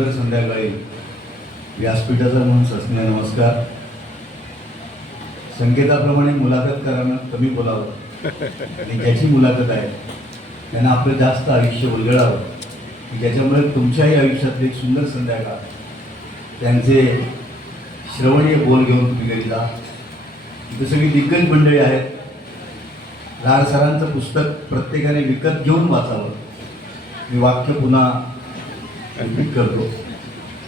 सुंदर संध्याकाळी व्यासपीठाचा म्हणून सस्ने नमस्कार. संकेताप्रमाणे मुलाखतकारांना कमी बोलावं आणि ज्याची मुलाखत आहे त्यांना आपलं जास्त आयुष्य उलगडावं की ज्याच्यामुळे तुमच्याही आयुष्यातली एक सुंदर संध्याकाळ त्यांचे श्रवणीय बोल घेऊन तुम्ही घरी जा. इथं सगळी दिग्गज मंडळी आहेत. लाड सरांचं पुस्तक प्रत्येकाने विकत घेऊन वाचावं. मी वाक्य पुन्हा रिपीट करतो.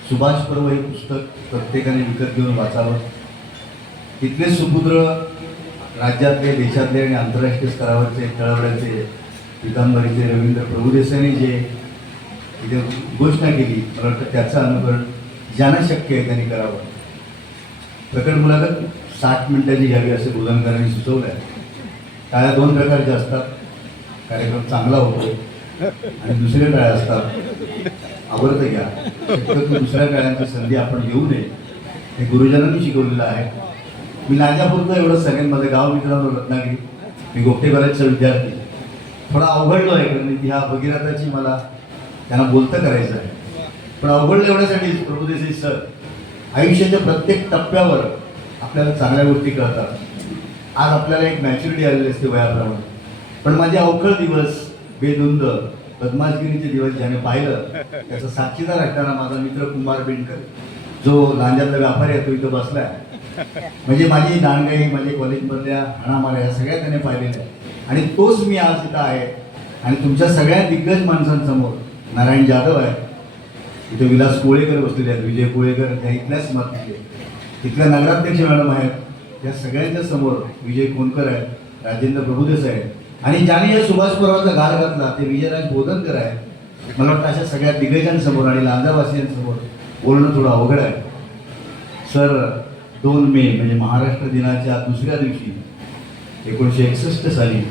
सुभाष पर्व हे पुस्तक प्रत्येकाने विकत घेऊन वाचावं. तिथले सुपुत्र राज्यातले, देशातले आणि आंतरराष्ट्रीय स्तरावरचे तळवड्याचे पितांबरीचे रवींद्र प्रभुदेसाईंनी जे इथे घोषणा केली, मला वाटतं त्याचं अनुकरण ज्यांना शक्य आहे त्यांनी करावं. प्रकट मुलाखत 60 मिनिटाची घ्यावी असे बोधनकरांनी सुचवलं आहे. टाळ्या 2 प्रकारच्या असतात. कार्यक्रम चांगला होतो आणि दुसऱ्या टाळ्या असतात. आवडतं घ्या. शक्यतो दुसऱ्या टाळ्यांची संधी आपण घेऊ नये हे गुरुजनांनी शिकवलेलं आहे. मी लांजापूरचं एवढं सगळ्यांमध्ये गाव मित्रांनो रत्नागिरी. मी गोपटे कॉलेजचा विद्यार्थी. थोडा अवघडलो आहे कारण ह्या भगीरथाची मला त्यांना बोलतं करायचं आहे. पण अवघडलं एवढ्यासाठी प्रभुदेसाई सर आयुष्याच्या प्रत्येक टप्प्यावर आपल्याला चांगल्या गोष्टी कळतात. आज आपल्याला एक मॅच्युरिटी आलेली असते वयाप्रमाणे. पण माझे अवघड दिवस, बेधुंद बदमाशगिरीचे दिवस ज्याने पाहिलं त्याचा साक्षीदार असणारा माझा मित्र कुमार बेंडकर जो लांजातला व्यापारी आहे तो इथं बसलाय. म्हणजे माझी दांडगाई, माझ्या कॉलेजमधल्या हाणामाऱ्या ह्या सगळ्या त्याने पाहिलेल्या आहे. आणि तोच मी आज इथं आहे. आणि तुमच्या सगळ्या दिग्गज माणसांसमोर नारायण जाधव आहे, इथे विलास कोळेकर बसलेले आहेत, विजय कोळेकर त्या इथल्याच मातीतले, तिथल्या नगराध्यक्ष मॅडम आहेत, त्या सगळ्यांच्या समोर विजय कोणकर आहेत, राजेंद्र प्रभुदेसाई आहेत आणि ज्याने या सुभाष पर्वाचा घाल घातला ते विजयराज बोधनकर आहेत. मला वाटतं अशा सगळ्या दिग्गजांसमोर आणि लांजावासियांसमोर बोलणं थोडं अवघड आहे. सर 2 मे म्हणजे महाराष्ट्र दिनाच्या दुसऱ्या दिवशी 1961 साली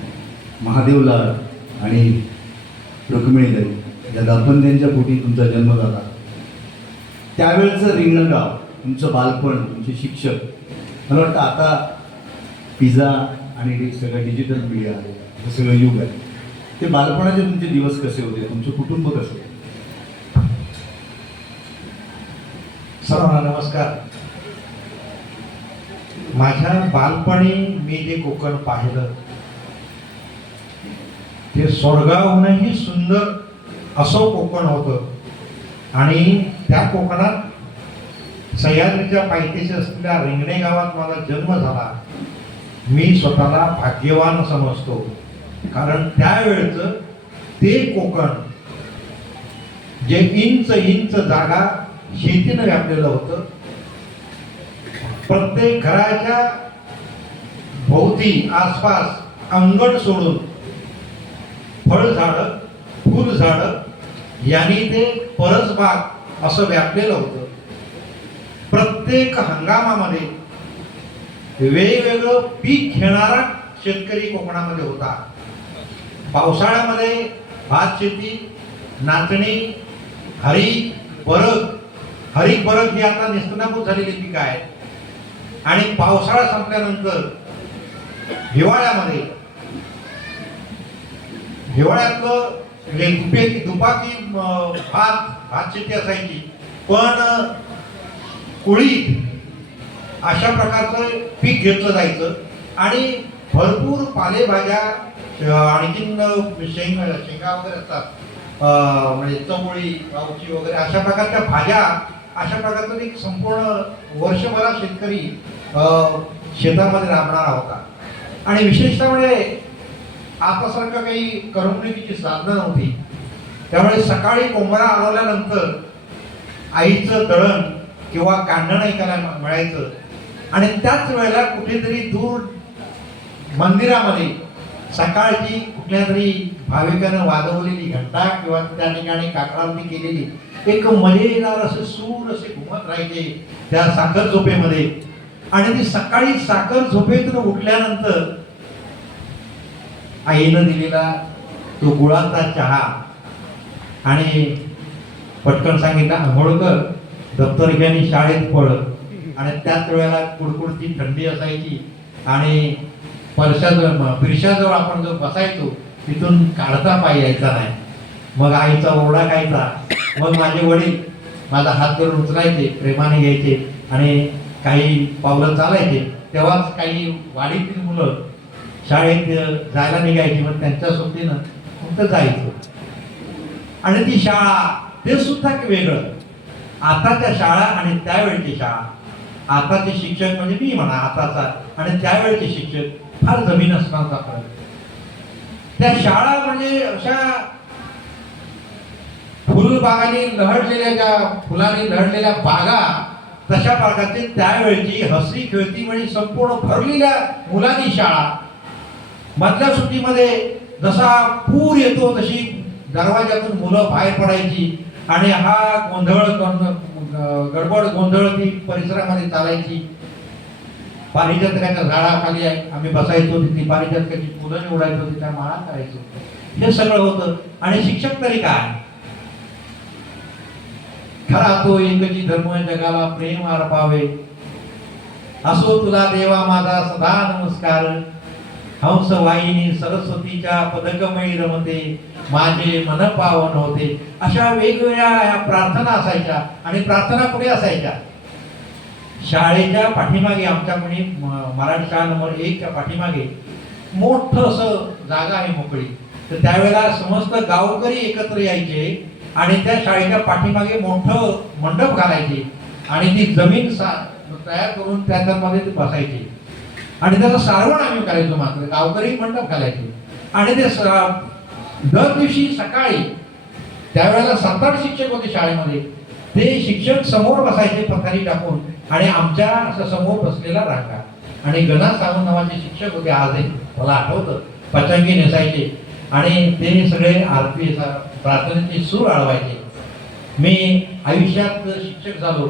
महादेवलाल आणि रुक्मिणीदेवी या दाम्पत्यांच्या पोटी तुमचा जन्म झाला. त्यावेळचं रिंगण गाव, तुमचं बालपण, तुमचे शिक्षक, मला वाटतं आता पिझ्झा आणि सगळं डिजिटल मीडिया आहे, हे सगळं युग आहे. ते बालपणाचे तुमचे दिवस कसे होते, तुमचं कुटुंब कसं होते? सर्वांना नमस्कार. माझ्या बालपणी मी जे कोकण पाहिलं ते स्वर्गाहूनही सुंदर असं कोकण होतं. आणि त्या कोकणात सह्याद्रीच्या पायथ्याशी असलेल्या रिंगणे गावात माझा जन्म झाला. मी स्वतःला भाग्यवान समजतो कारण त्यावेळचं ते कोकण जे इंच इंच जागा शेतीनं व्यापलेलं होतं. प्रत्येक घराच्या भोवती आसपास अंगण सोडून फळझाडं, फुलझाडं यांनी ते परसबाग असं व्यापलेलं होतं. प्रत्येक हंगामामध्ये वेगवेगळं पीक घेणारा शेतकरी कोकणामध्ये होता. पावसाळ्यामध्ये भात शेती, नाचणी, हरिक परग ही आता निस्तनाभूत झालेली पिकं आहेत. आणि पावसाळा संपल्यानंतर हिवाळ्यातलं दुपाकी भात शेती असायची. पण कुळीत अशा प्रकारचं पीक घेतलं जायचं आणि भरपूर पालेभाज्या, आणखीन शेंगा वगैरे असतात, म्हणजे चवळी, गावची वगैरे अशा प्रकारच्या भाज्या, अशा प्रकारचं एक संपूर्ण वर्षभरात शेतकरी शेतामध्ये राबणारा होता. आणि विशेषतः म्हणजे आतासारखं काही करमणुकीची साधनं नव्हती. त्यामुळे सकाळी कोंबडा आल्यानंतर आईचं दळण किंवा कांडण ऐकायला मिळायचं. आणि त्याच वेळेला कुठेतरी दूर मंदिरामध्ये सकाळची कुठल्या तरी भाविकानं वाजवलेली घंटा किंवा त्या ठिकाणी काकडावरती केलेली एक मजेदार असे सूर असे घुमत राहायचे त्या साखर झोपेमध्ये. आणि ती सकाळी साखर झोपेतून उठल्यानंतर आईनं दिलेला तो गुळाचा चहा आणि पटकन सांगितलं आंघोळ कर, दप्तर घ्यानी शाळेत पळ. आणि त्याच वेळेला कुडकुडती थंडी असायची आणि फिरशाजवळ आपण जो बसायचो तिथून काढता पाय यायचा नाही. मग आईचा ओरडा खायचा. मग माझे वडील माझा हात धरून उचलायचे, प्रेमाने घ्यायचे आणि काही पावलं चालायचे. तेव्हाच काही वाडीतील मुलं शाळेत जायला निघायची, मग त्यांच्या सोबतीनं फक्त जायचं. आणि ती शाळा ते सुद्धा वेगळं. आताच्या शाळा आणि त्यावेळची शाळा, आताचे शिक्षक म्हणजे मी म्हणा आताचा आणि त्यावेळचे शिक्षक फार जमीन असण्याचा फरक. त्या शाळा म्हणजे अशा फुलबागांनी लहडलेल्या, ज्या फुलांनी लहडलेल्या बागा, तशा प्रकारची त्यावेळची हसरी खेळती म्हणजे संपूर्ण भरलेल्या मुलांनी शाळा. मधल्या सुट्टीमध्ये जसा पूर येतो तशी दरवाजातून मुलं बाहेर पडायची आणि हा गडबड गोंधळ ती परिसरामध्ये चालायची. पारिजातकाच्या झाडाखाली आम्ही बसायचो, तिथे पारिजातकाची फुलं निवडायचो, तिच्या माळा करायचो. हे सगळं होतं. आणि शिक्षक तरी काय, खरा तो एकची धर्म जगाला प्रेम अर्पावे, असो तुला देवा माझा सदा नमस्कार, हंस वाहिनी सरस्वतीच्या पदकमयी रमते, माझे मन पावन होते. अशा वेगवेगळ्या ह्या प्रार्थना असायच्या. आणि प्रार्थना कुठे असायच्या? शाळेच्या पाठीमागे, आमच्या म्हणे मराठी शाळा नंबर 1 च्या पाठीमागे मोठं असं जागा आहे मोकळी. तर त्यावेळेला समस्त गावकरी एकत्र यायचे आणि त्या शाळेच्या पाठीमागे मोठं मंडप घालायचे आणि ती जमीन तयार करून त्याच्यामध्ये ते बसायचे. आणि त्याचं सारवण आम्ही करायचो. मात्र गावकरी मंडप घालायचे. आणि ते दर दिवशी सकाळी, त्यावेळेला 7-8 शिक्षक होते शाळेमध्ये, ते शिक्षक समोर बसायचे पथारी टाकून आणि आमच्या असं समोर बसलेला रांगा. आणि गणा सावंत नावाचे शिक्षक होते, आजही मला आठवतं, पचंगी नेसायचे आणि ते सगळे आरती प्रार्थनेचे सूर आळवायचे. मी आयुष्यात शिक्षक झालो,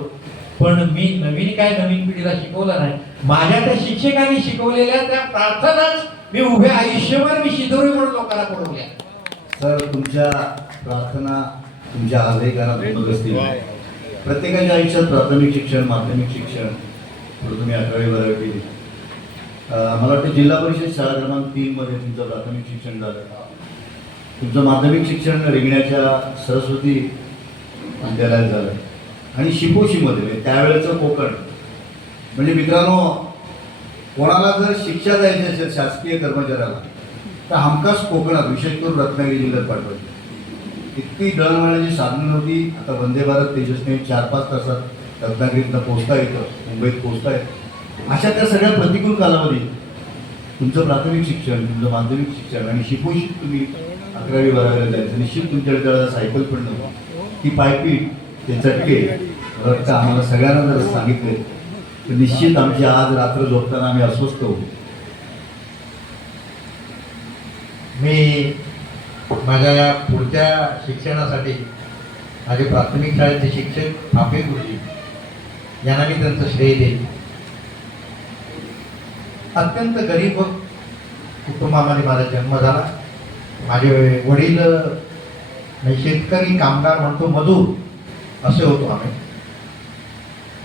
पण मी नवीन पिढीला शिकवलं नाही. माझ्या त्या शिक्षकांनी शिकवलेल्या त्या प्रार्थनाच मी उभ्या आयुष्यभर मी शिदोरी म्हणून लोकांना पडवल्या. सर, तुमच्या प्रार्थना तुमच्या आजही असतील. प्रत्येकाच्या आयुष्यात प्राथमिक शिक्षण, माध्यमिक शिक्षण, पुढे तुम्ही 11वी-12वी केली. मला वाटतं जिल्हा परिषद शाळा क्रमांक 3 मध्ये तुमचं प्राथमिक शिक्षण झालं. तुमचं माध्यमिक शिक्षण रिंगणाच्या सरस्वती विद्यालयात झालं. आणि शिपोशीमध्ये म्हणजे त्यावेळेचं कोकण, म्हणजे मित्रांनो, कोणाला जर शिक्षा द्यायची असेल शासकीय कर्मचाऱ्याला तर हमखास कोकणात, विशेष करून रत्नागिरी जिल्ह्यात पाठवायची. इतकी दळणवळणाची साधनं नव्हती. आता वंदे भारत तेजसने 4-5 तासात रत्नागिरीतनं पोहोचता येतं, मुंबईत पोहोचता येतं. अशा त्या सगळ्या प्रतिकूल कालावधीत तुमचं प्राथमिक शिक्षण, तुमचं माध्यमिक शिक्षण आणि शिपोशीत तुम्ही 11वी-12वीला जायचं. निश्चित तुमच्याकडे त्याला सायकल पण नव्हती. ती पायपीट, ते चटके रक्त आम्हाला सगळ्यांना जर सांगितले तर निश्चित आमची आज रात्र झोपताना आम्ही अस्वस्थ होऊ. मी माझ्या या पुढच्या शिक्षणासाठी माझे प्राथमिक शाळेचे शिक्षक थापे गुरुजी यांना मी त्यांचं श्रेय देईन. अत्यंत गरीब कुटुंबामध्ये माझा जन्म झाला. माझे वडील शेतकरी, कामगार म्हणतो, मजूर असे होतो आम्ही.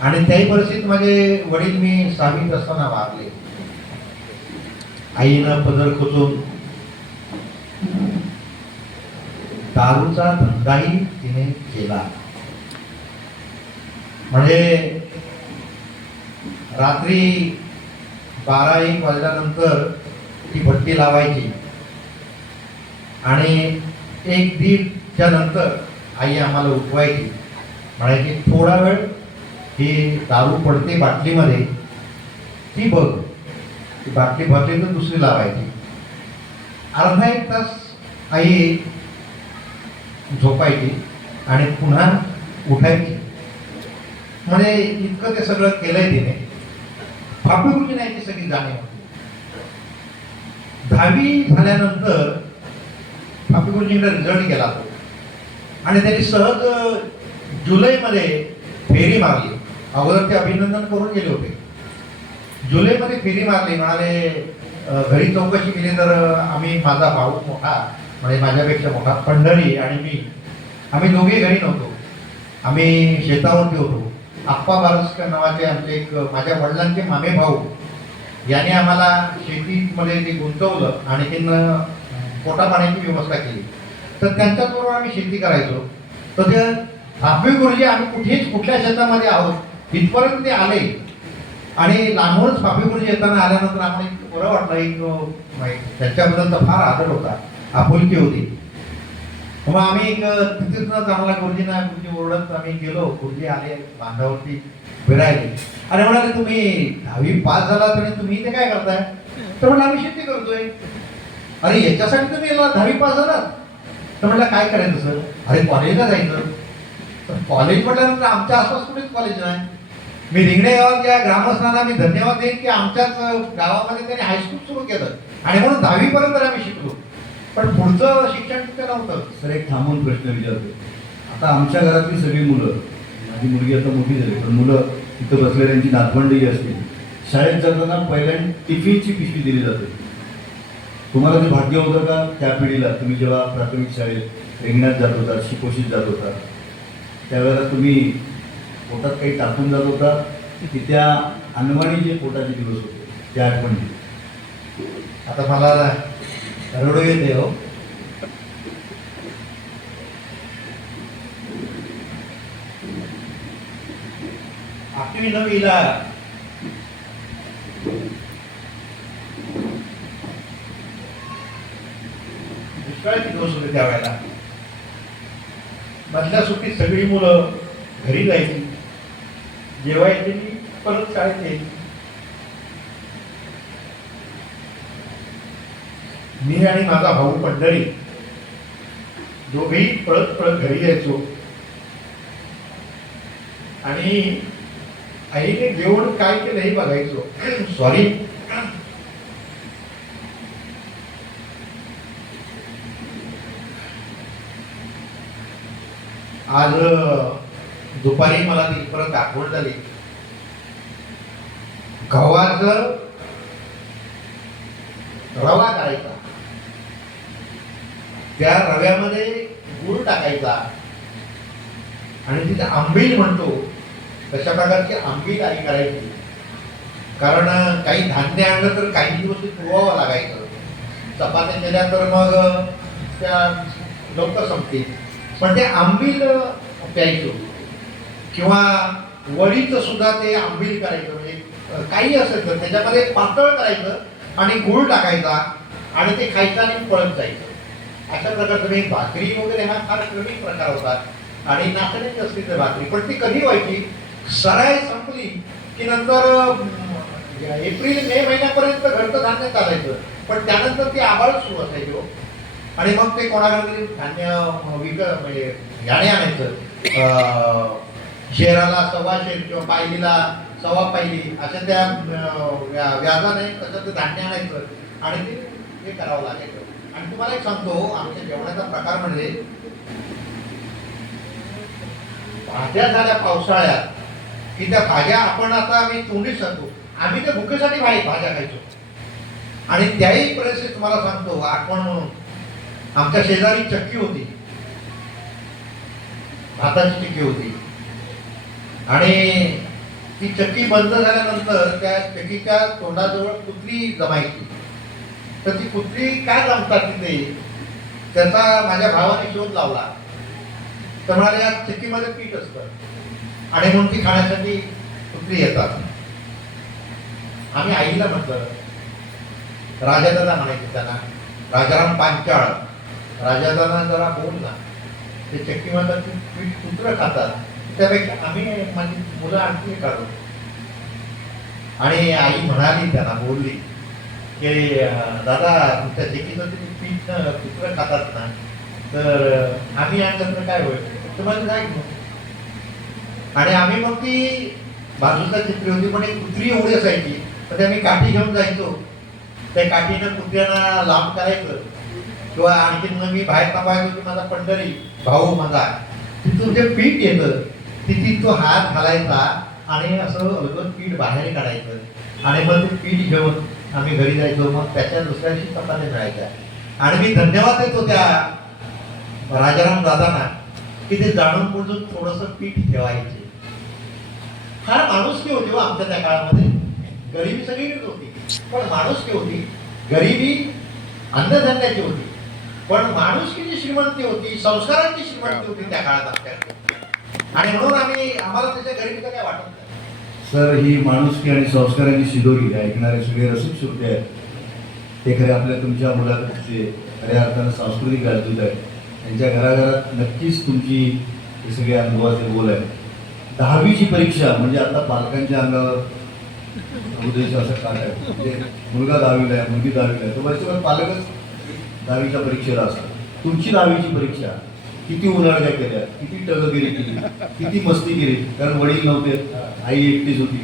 आणि त्याही परिस्थितीत माझे वडील मी 6वीत असताना वारले. आईनं पदर खोचून दारूचा धंदाही तिने केला. म्हणजे रात्री 12-1 वाजल्यानंतर ती भट्टी लावायची आणि 1-1:30च्या नंतर आई आम्हाला उठवायची. म्हणायची, थोडा वेळ ही दारू पडते बाटलीमध्ये, ती बघ. ती बाटली भरली तर दुसरी लावायची. अर्धा 1 तास आई झोपायची आणि पुन्हा उठायची. म्हणजे इतकं ते सगळं केलंय तिने. फापी गुरुजी नाही ती सगळी जाणीव होती. 10वी झाल्यानंतर फापी गुरुजींचा रिझल्ट गेला तो आणि त्यांनी सहज जुलैमध्ये फेरी मारली. अगोदर ते अभिनंदन करून गेले होते. जुलैमध्ये फेरी मारली. म्हणाले घरी चौकशी केली तर आम्ही, माझा भाऊ मोठा, म्हणजे माझ्यापेक्षा मोठा, पंढरी आणि मी, आम्ही दोघे घरी नव्हतो. आम्ही शेतावरती होतो. आप्पा बारसकर नावाचे आमचे एक माझ्या वडिलांचे मामे भाऊ याने आम्हाला शेतीमध्ये ते गुंतवलं आणि त्यांना पोटा पाण्याची व्यवस्था केली. तर त्यांच्याबरोबर आम्ही शेती करायचो. तर ते भापे गुरुजी आम्ही कुठेच कुठल्या शेतामध्ये आहोत इथपर्यंत ते आले आणि लांबूनच भापे गुरुजी येताना आल्यानंतर आम्हाला इतकं बरं वाटलं त्यांच्याबद्दलचा फार आदर होता, आपुलकी होती. मग आम्ही एक तिथेच चांगला गुरुजी ओरडत आम्ही गेलो. गुरुजी आले बांधावरती फिरायले आणि म्हणाले तुम्ही 10वी पास झाला तरी तुम्ही इथे काय करताय? तर म्हणलं आम्ही शेती करतोय. अरे याच्यासाठी तुम्ही 10वी पास झालात? तर म्हटलं काय करायचं सर? अरे कॉलेजला जायचं. तर कॉलेज म्हटल्यानंतर आमच्या आसपास कुठेच कॉलेज नाही. मी रिंगणे गावात ग्रामस्थांना मी धन्यवाद देईन की आमच्याच गावामध्ये त्यांनी हायस्कूल सुरू केलं आणि म्हणून 10वी पर्यंत आम्ही शिकलो. पण पुढचं शिक्षण तिथे नव्हतं. सर एक थांबून प्रश्न विचारतो. आता आमच्या घरातली सगळी मुलं, माझी मुलगी आता मोठी झाली, पण मुलं इथं बसलेल्यांची नातवंडही असतील, शाळेत जाताना पहिल्यांदा टिफिनची पिशवी दिली जाते. तुम्हाला ते भाग्य होतं का त्या पिढीला? तुम्ही जेव्हा प्राथमिक शाळेत रिंगणात जात होता, शिकोशीत जात होता, त्यावेळेला तुम्ही पोटात काही टाकून जात होता की त्या अनवाणी जे पोटाचे दिवस होते त्या आठवणी? आता मला रडू येते हो. आठवी 9वीला दुष्काळाचे दिवस होते त्यावेळेला. मधल्या सुट्टीत सगळी मुलं घरी जायची, जेवायची, परत शाळेत यायची. मी आणि माझा भाऊ पंढरी दोघेही पळत पळत घरी यायचो आणि आईने जेवण काय केलं हे बघायचो. सॉरी, आज दुपारी मला ती परत आठवण झाली. गव्हाचं रवा करायचा, त्या रव्यामध्ये गुळ टाकायचा आणि तिथे आंबील म्हणतो तशा प्रकारची आंबील आई करायची. कारण काही धान्य आणलं तर काही दिवस ते पुरवावं लागायचं. चपात्या केल्या तर मग त्या लवकर संपतील. पण ते आंबील प्यायचो किंवा वडीचं सुद्धा ते आंबील करायचं. म्हणजे काही असेल तर त्याच्यामध्ये पातळ करायचं आणि गुळ टाकायचा आणि ते खायचं आणि पळत जायचं. अशा प्रकारचं मी भाकरी वगैरे हा फार कमी प्रकार होता आणि नाचण्याची असली तर भाकरी. पण ती कधी व्हायची? सराई संपली की नंतर एप्रिल मे महिन्यापर्यंत घरचं धान्य चालायचं. पण त्यानंतर ती आबाळच सुरू असायची आणि मग ते कोणाकडे धान्य म्हणजे याने आणायचं. शेराला 1.25 शेर किंवा पायलीला 1.25 पायली अशा त्या व्याजाने तसं ते धान्य आणायचं आणि ते करावं लागायचं. आणि तुम्हाला एक सांगतो, आमच्या जेवणाचा प्रकार म्हणजे भाज्या झाल्या पावसाळ्यात की त्या भाज्या आपण आता आम्ही तोंडीच सांगतो. आम्ही त्या भुकेसाठी भाज्या खायचो. आणि त्याही परिस्थितीत तुम्हाला सांगतो आठवण म्हणून, आमच्या शेजारी चक्की होती, भाताची चक्की होती आणि ती चक्की बंद झाल्यानंतर त्या चक्कीच्या तोंडाजवळ कुत्री जमायची. तर ती कुत्री काय जमतात तिथे त्याचा माझ्या भावाने शोध लावला. तर म्हणाले या चक्कीमध्ये पीठ असतं आणि म्हणून ती खाण्यासाठी कुत्री येतात. आम्ही आईला म्हटलं, राजादादा म्हणायचे त्यांना, राजाराम पांचाळ, राजादादा जरा बोल ना, ते चक्कीमध्ये पीठ कुत्रं खातात, त्यापेक्षा आम्ही माझी मुलं आणखी काढू. आणि आई म्हणाली त्यांना, बोलली की दादा तुमच्या चक्कीचं तुम्ही पीठ कुत्रं खातात ना, तर आम्ही आणलं तर काय होईल, तुम्हाला काय घेऊ. आणि आम्ही मग ती बाजूला चित्री होती पण एक कुत्री एवढी असायची, तर आम्ही काठी घेऊन जायचो. त्या काठीनं कुत्र्यांना लांब करायचं किंवा आणखी मी बाहेर थांबायचो की माझा पंढरी भाऊ माझा तिथून जे पीठ येतं तिथे तो हात घालायचा आणि असं अलगद पीठ बाहेर काढायचं आणि मग ते पीठ घेऊन आम्ही घरी जायचो. मग त्याच्या दुसऱ्या दिवशी चपात्या मिळायच्या. आणि मी धन्यवाद देतो त्या राजाराम दादांना की ते जाणून बुजून थोडंसं पीठ ठेवायचे. फार माणुसकी होती हो आमच्या त्या काळामध्ये. गरिबी सगळीकडे होती पण माणुसकी होती. गरिबी अन्नधान्याची होती पण माणुसकीची श्रीमंती होती, संस्कारांची श्रीमंती होती त्या काळात आमच्या. आणि म्हणून आम्हाला त्याच्या गरिबीचं काय वाटत नाही. सर, ही माणुसकी आणि संस्कारांची शिदोरी ऐकणारे सगळे रसिक श्रोते आहेत, ते खरे आपल्या तुमच्या मुलाखतीचे खऱ्या अर्थानं सांस्कृतिक राजदूत आहेत. त्यांच्या घराघरात नक्कीच तुमची हे सगळे अनुभवाचे बोल आहेत. 10वीची परीक्षा म्हणजे आता पालकांच्या अंगावर उद्देश असं काढ आहे. म्हणजे मुलगा 10वीला आहे, मुलगी 10वीला आहे, तो वर्षभर पालकच 10वीच्या परीक्षेला असतात. तुमची 10वीची परीक्षा किती उन्हाळ्या केल्या, किती टगगिरी केली, किती मस्ती केली, कारण वडील नव्हते, आई एकटीच होती.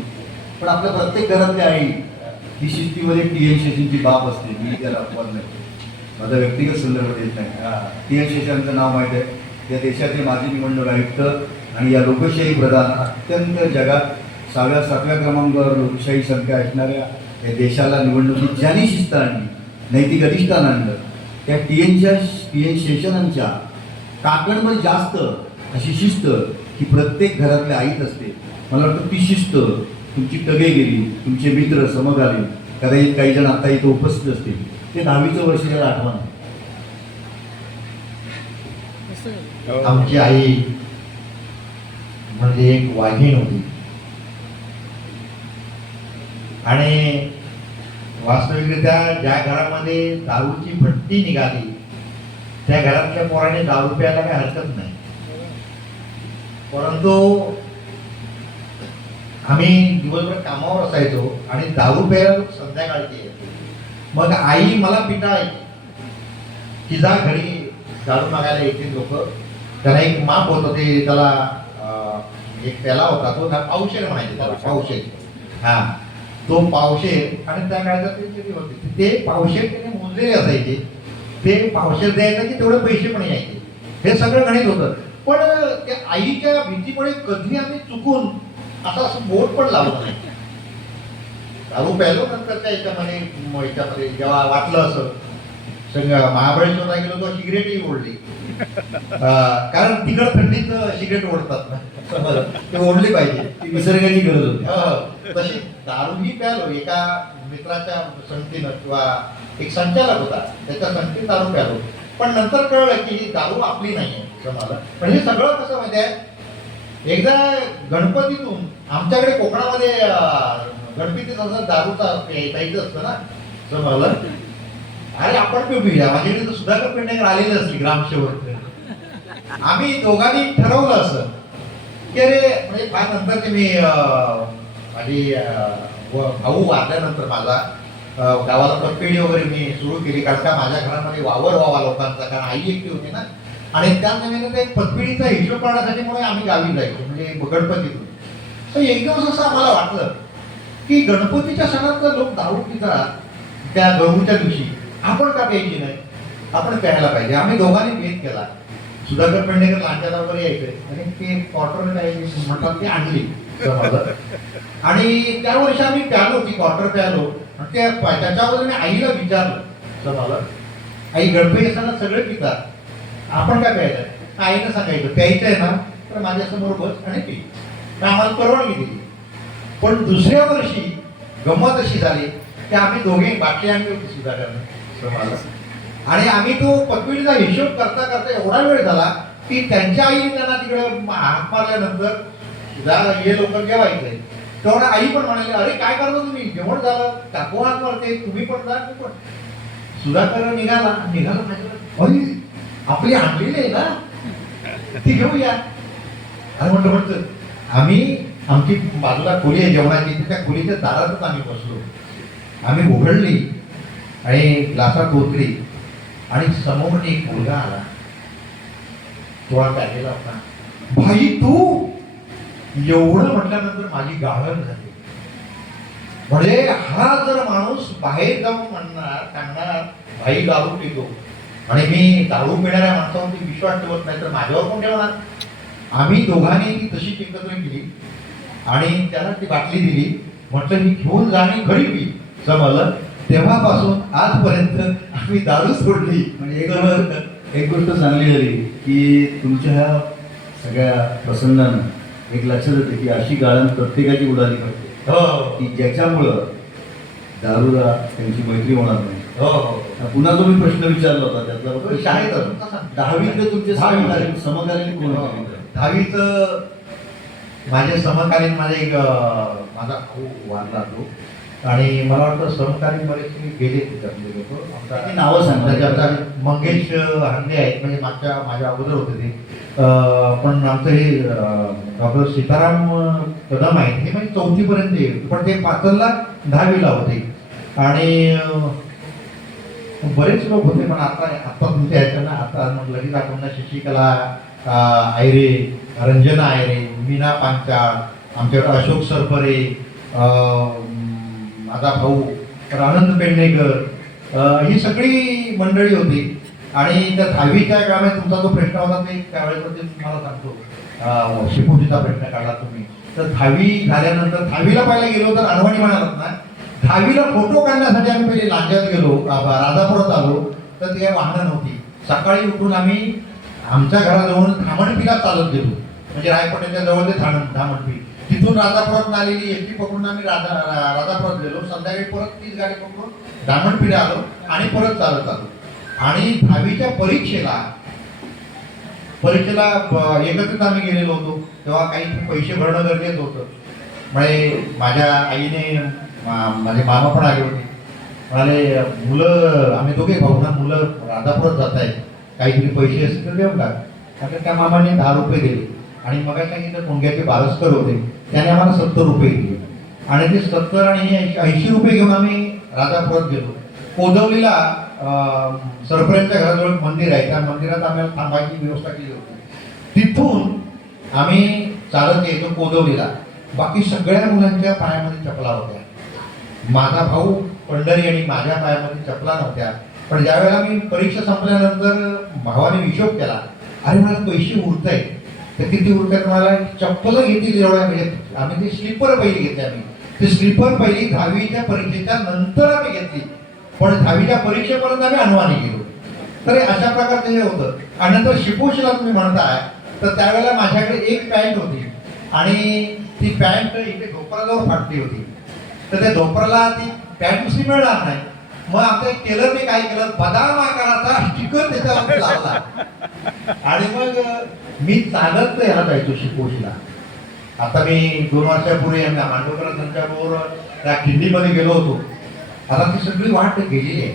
पण आपल्या प्रत्येक घरातली आई ही शिस्तीमध्ये TN शेषनची बाप असते. मी त्याला अपवाद नाही, माझा व्यक्तिगत संदर्भ देत नाही. TN शेषनचं नाव माहीत आहे, या देशाचे माजी निवडणूक आयुक्त आणि या लोकशाही प्रधान, अत्यंत जगात 6व्या-7व्या क्रमांकावर लोकशाही संख्या असणाऱ्या या देशाला निवडणुकीत ज्यांनी शिस्त आणली, नैतिक अधिष्ठान आणलं, त्या TN शेषनांच्या काकणभर जास्त अशी शिस्त ही प्रत्येक घरातल्या आईत असते. मला वाटतं ती शिस्त तुमची टगेगिरी, तुमचे मित्र समकालीन, कदाचित काही जण आता इथं उपस्थित असतील, ते 10वीचं वर्ष त्याला आठवण. आमची आई म्हणजे एक वाघीण होती आणि वास्तविकरित्या ज्या घरामध्ये दारूची भट्टी निघाली त्या घरातल्या पोराने दारू प्यायला काही हरकत नाही. परंतु आम्ही दिवसभर कामावर असायचो आणि दारू प्यायला लोक संध्याकाळची यायचे. मग आई मला पिटाळायची की जा घरी दारू मागायला येतील लोक. त्याला एक माप होतं, ते त्याला एक प्याला होता, तो पावशेर म्हणायचे त्याला, पावशेर. हा, तो पावशेर आणि त्या काळात ते किती होते ते पावशेर त्याने मोजलेले असायचे. ते पावशेर द्यायचं की तेवढे पैसे पण यायचे. हे सगळं गणित होतं. पण त्या आईच्या भीतीमुळे कधी आम्ही चुकून असं बोट पण लावलं नाही. दारू प्यायलो नंतरच्या याच्यामध्ये जेव्हा वाटलं असं महाबळेश्वरला गेलो तो सिगरेटही ओढली, कारण तिकडं थंडीत सिगरेट ओढतात ना, ते ओढली पाहिजे, ती निसर्गाची गरज होती. तशी दारूही प्यालो एका मित्राच्या संगतीनं, किंवा एक संचालक होता त्याच्या संगतीत दारू प्यालो. पण नंतर कळलं की ही दारू आपली नाही आहे मला. पण हे सगळं कसं माहिती आहे, एकदा गणपतीतून आमच्याकडे कोकणामध्ये गणपतीत असं दारूचा प्यायचं असतं ना, समजलं. अरे आपण पिऊया, माझ्याकडे तर सुधाकर पेंडेकर आलेले असले ग्रामसेवक. आम्ही दोघांनी ठरवलं असं की अरे म्हणजे फार नंतर ते मी माझी भाऊ वारल्यानंतर माझा गावाला पतपेढी वगैरे मी सुरू केली, कारण का माझ्या घरामध्ये वावर व्हावा लोकांचा, कारण आई एकटी होती ना. आणि त्या नव्यानं एक पतपेढीचा हिशोब काढण्यासाठी म्हणून आम्ही गावी जायचो, म्हणजे गणपतीतून. तर एक दिवस असं आम्हाला वाटलं की गणपतीच्या सणात लोक दारू पितात त्या गौरीच्या दिवशी, आपण का प्यायची नाही, आपण प्यायला पाहिजे. आम्ही दोघांनी भेद केला. सुधाकर पेंडेकर लांच्याला वगैरे यायचे आणि ते क्वार्टर म्हणतात ते आणली आणि त्या वर्षी आम्ही प्यालो, ती क्वार्टर प्यालो. त्याच्यावर मी आईला विचारलं, आई गणपती असताना सगळे पितात, आपण काय प्यायचं. आईनं सांगायचं प्यायचं आहे ना तर माझ्यासमोर बस आणि पी. तर आम्हाला परवानगी दिली. पण दुसऱ्या वर्षी गंमत अशी झाली की आम्ही दोघे बाटली आणली होती सुधाकरनं, आणि आम्ही तो पतपेढीचा हिशोब करता करता एवढा वेळ झाला की त्यांच्या आईने त्यांना तिकडे हाक मारल्यानंतर हे लोक जेवायचे. तेवढा आई पण म्हणाली, अरे काय करतो तुम्ही, जेवण झालं, टाकू हात मारते, तुम्ही पण जा, तू पण. सुधाकर निघाला माझ्याकडे, आपली आणलेली आहे ना ती घेऊया. आणि म्हटलं आम्ही आमची बाजूला खोली आहे जेवणाची, त्या खोलीच्या दारातच आम्ही बसलो. आम्ही उघडली आणि ग्लासात ओतली आणि समोर एक मुलगा आला, थोडा प्यालेला होता. भाई तू, एवढं म्हटल्यानंतर माझी गाळण झाली. म्हणजे हा जर माणूस बाहेर जाऊन सांगणार भाई दारू पितो, आणि मी दारू पिणाऱ्या माणसावरती विश्वास ठेवत नाही तर माझ्यावर कोण ठेवणार. आम्ही दोघांनी ती तशी एकत्र केली आणि त्याला ती बाटली दिली. म्हटलं ही घेऊन जा आणि घरी पी. समजलं. तेव्हापासून आजपर्यंत आम्ही दारू सोडली. म्हणजे एक गोष्ट चांगली झाली की तुमच्या ह्या सगळ्या प्रसंगानं एक लक्षात येते की अशी गाळण प्रत्येकाची उडाली पाहिजे की ज्याच्यामुळं दारूला त्यांची मैत्री होणार नाही. पुन्हा जो मी प्रश्न विचारला होता त्यातला शाळेत 10वीतले तुमचे समकालीन कोण? 10वीचं माझे समकालीन माझा भाऊ वारला तो, आणि मला वाटतं समकालीन बरेचसे गेले त्याच्यातले लोक. त्याची नावं सांगा. त्याच्यात मंगेश हांडे आहेत, म्हणजे माझ्या अगोदर होते ते. पण आमचं हे डॉक्टर सीताराम कदम आहेत, हे म्हणजे 4थी पर्यंत येईल, पण ते पातळला 10वीला होते. आणि बरेच लोक होते, पण आता तुमच्या ह्याच्यानं आता मग लगेच आपण शशिकला आयरे, रंजना आयरे, मीना पांचाळ, आमच्याकडे अशोक सरपरे, माझा भाऊ तर आनंद पेडणेकर, ही सगळी मंडळी होती. आणि त्या 10वीच्या काळात तुमचा जो प्रश्न होता ते त्यावेळेस तुम्हाला सांगतो, शिपूजीचा प्रश्न काढला तुम्ही. तर 10वी झाल्यानंतर 10वीला पहिला गेलो तर अडवाणी म्हणालात ना, 10वीला फोटो काढण्यासाठी आम्ही पहिले लांज्यात गेलो, राजापुरात आलो. तर ती काही वाहनं नव्हती. सकाळी उठून आम्ही आमच्या घराजवळ धामणपीला चालत गेलो, म्हणजे रायपटेच्या जवळ ते धामणपी. तिथून राजापुरात आलेली एसटी पकडून आम्ही राजापुरात गेलो. संध्याकाळी परत तीच गाडी पकडून धामणपीला आलो आणि परत चालत आलो. आणि 10वीच्या परीक्षेला एकत्रित आम्ही गेलेलो होतो. तेव्हा काही पैसे भरणं गरजेचं होतं. म्हणजे माझ्या आईने, माझे मामा पण आले होते, म्हणाले मुलं, आम्ही दोघे भाऊ ना, मुलं राजापुरात जात आहेत, काहीतरी पैसे असतील तर देऊन टाक. आता त्या मामाने 10 रुपये दिले. आणि मग सांगितलं मुंग्याचे बारस्कर होते, त्याने आम्हाला 70 रुपये दिले. आणि ते 70 आणि 80 रुपये घेऊन आम्ही राजापुरात गेलो. कोदवलीला सरपंचच्या घराजवळ मंदिर आहे, त्या मंदिरात आम्हाला थांबायची व्यवस्था केली होती. तिथून आम्ही चालत यायचो कोदवलीला. बाकी सगळ्या मुलांच्या पायामध्ये चपला होत्या. माझा भाऊ पंढरी आणि माझ्या पायामध्ये चपला नव्हत्या. पण ज्यावेळेला मी परीक्षा संपल्यानंतर भावाने हिशोब केला, अरे मला पैसे उरत आहेत, तर किती उरत आहेत, मला चप्पल घेतली एवढ्या, म्हणजे आम्ही ते स्लीपर पहिली घेतली. आम्ही ते स्लीपर पहिली 10वीच्या परीक्षेच्या नंतर आम्ही घेतली, पण 10वीच्या परीक्षेपर्यंत आम्ही अनवाणी गेलो. तर अशा प्रकारचं हे होतं. आणि नंतर शिपोशीला तुम्ही म्हणताय, तर त्यावेळेला माझ्याकडे एक पॅन्ट होती आणि ती पॅन्ट इथे ढोपराजवळ फाटली होती. तर त्या ढोपराला ती पॅन्ट दुसरी मिळणार नाही. मग आमच्या टेलरने काय केलं, बदाम आकाराचा स्टिकर त्याच्यावर लावला. आणि मग मी चालत याला जायचो शिपोशीला. आता मी 2 वर्षापूर्वी मांडवकर त्यांच्याबरोबर त्या खिंडीमध्ये गेलो होतो. आता ती सगळी वाट गेलेली आहे.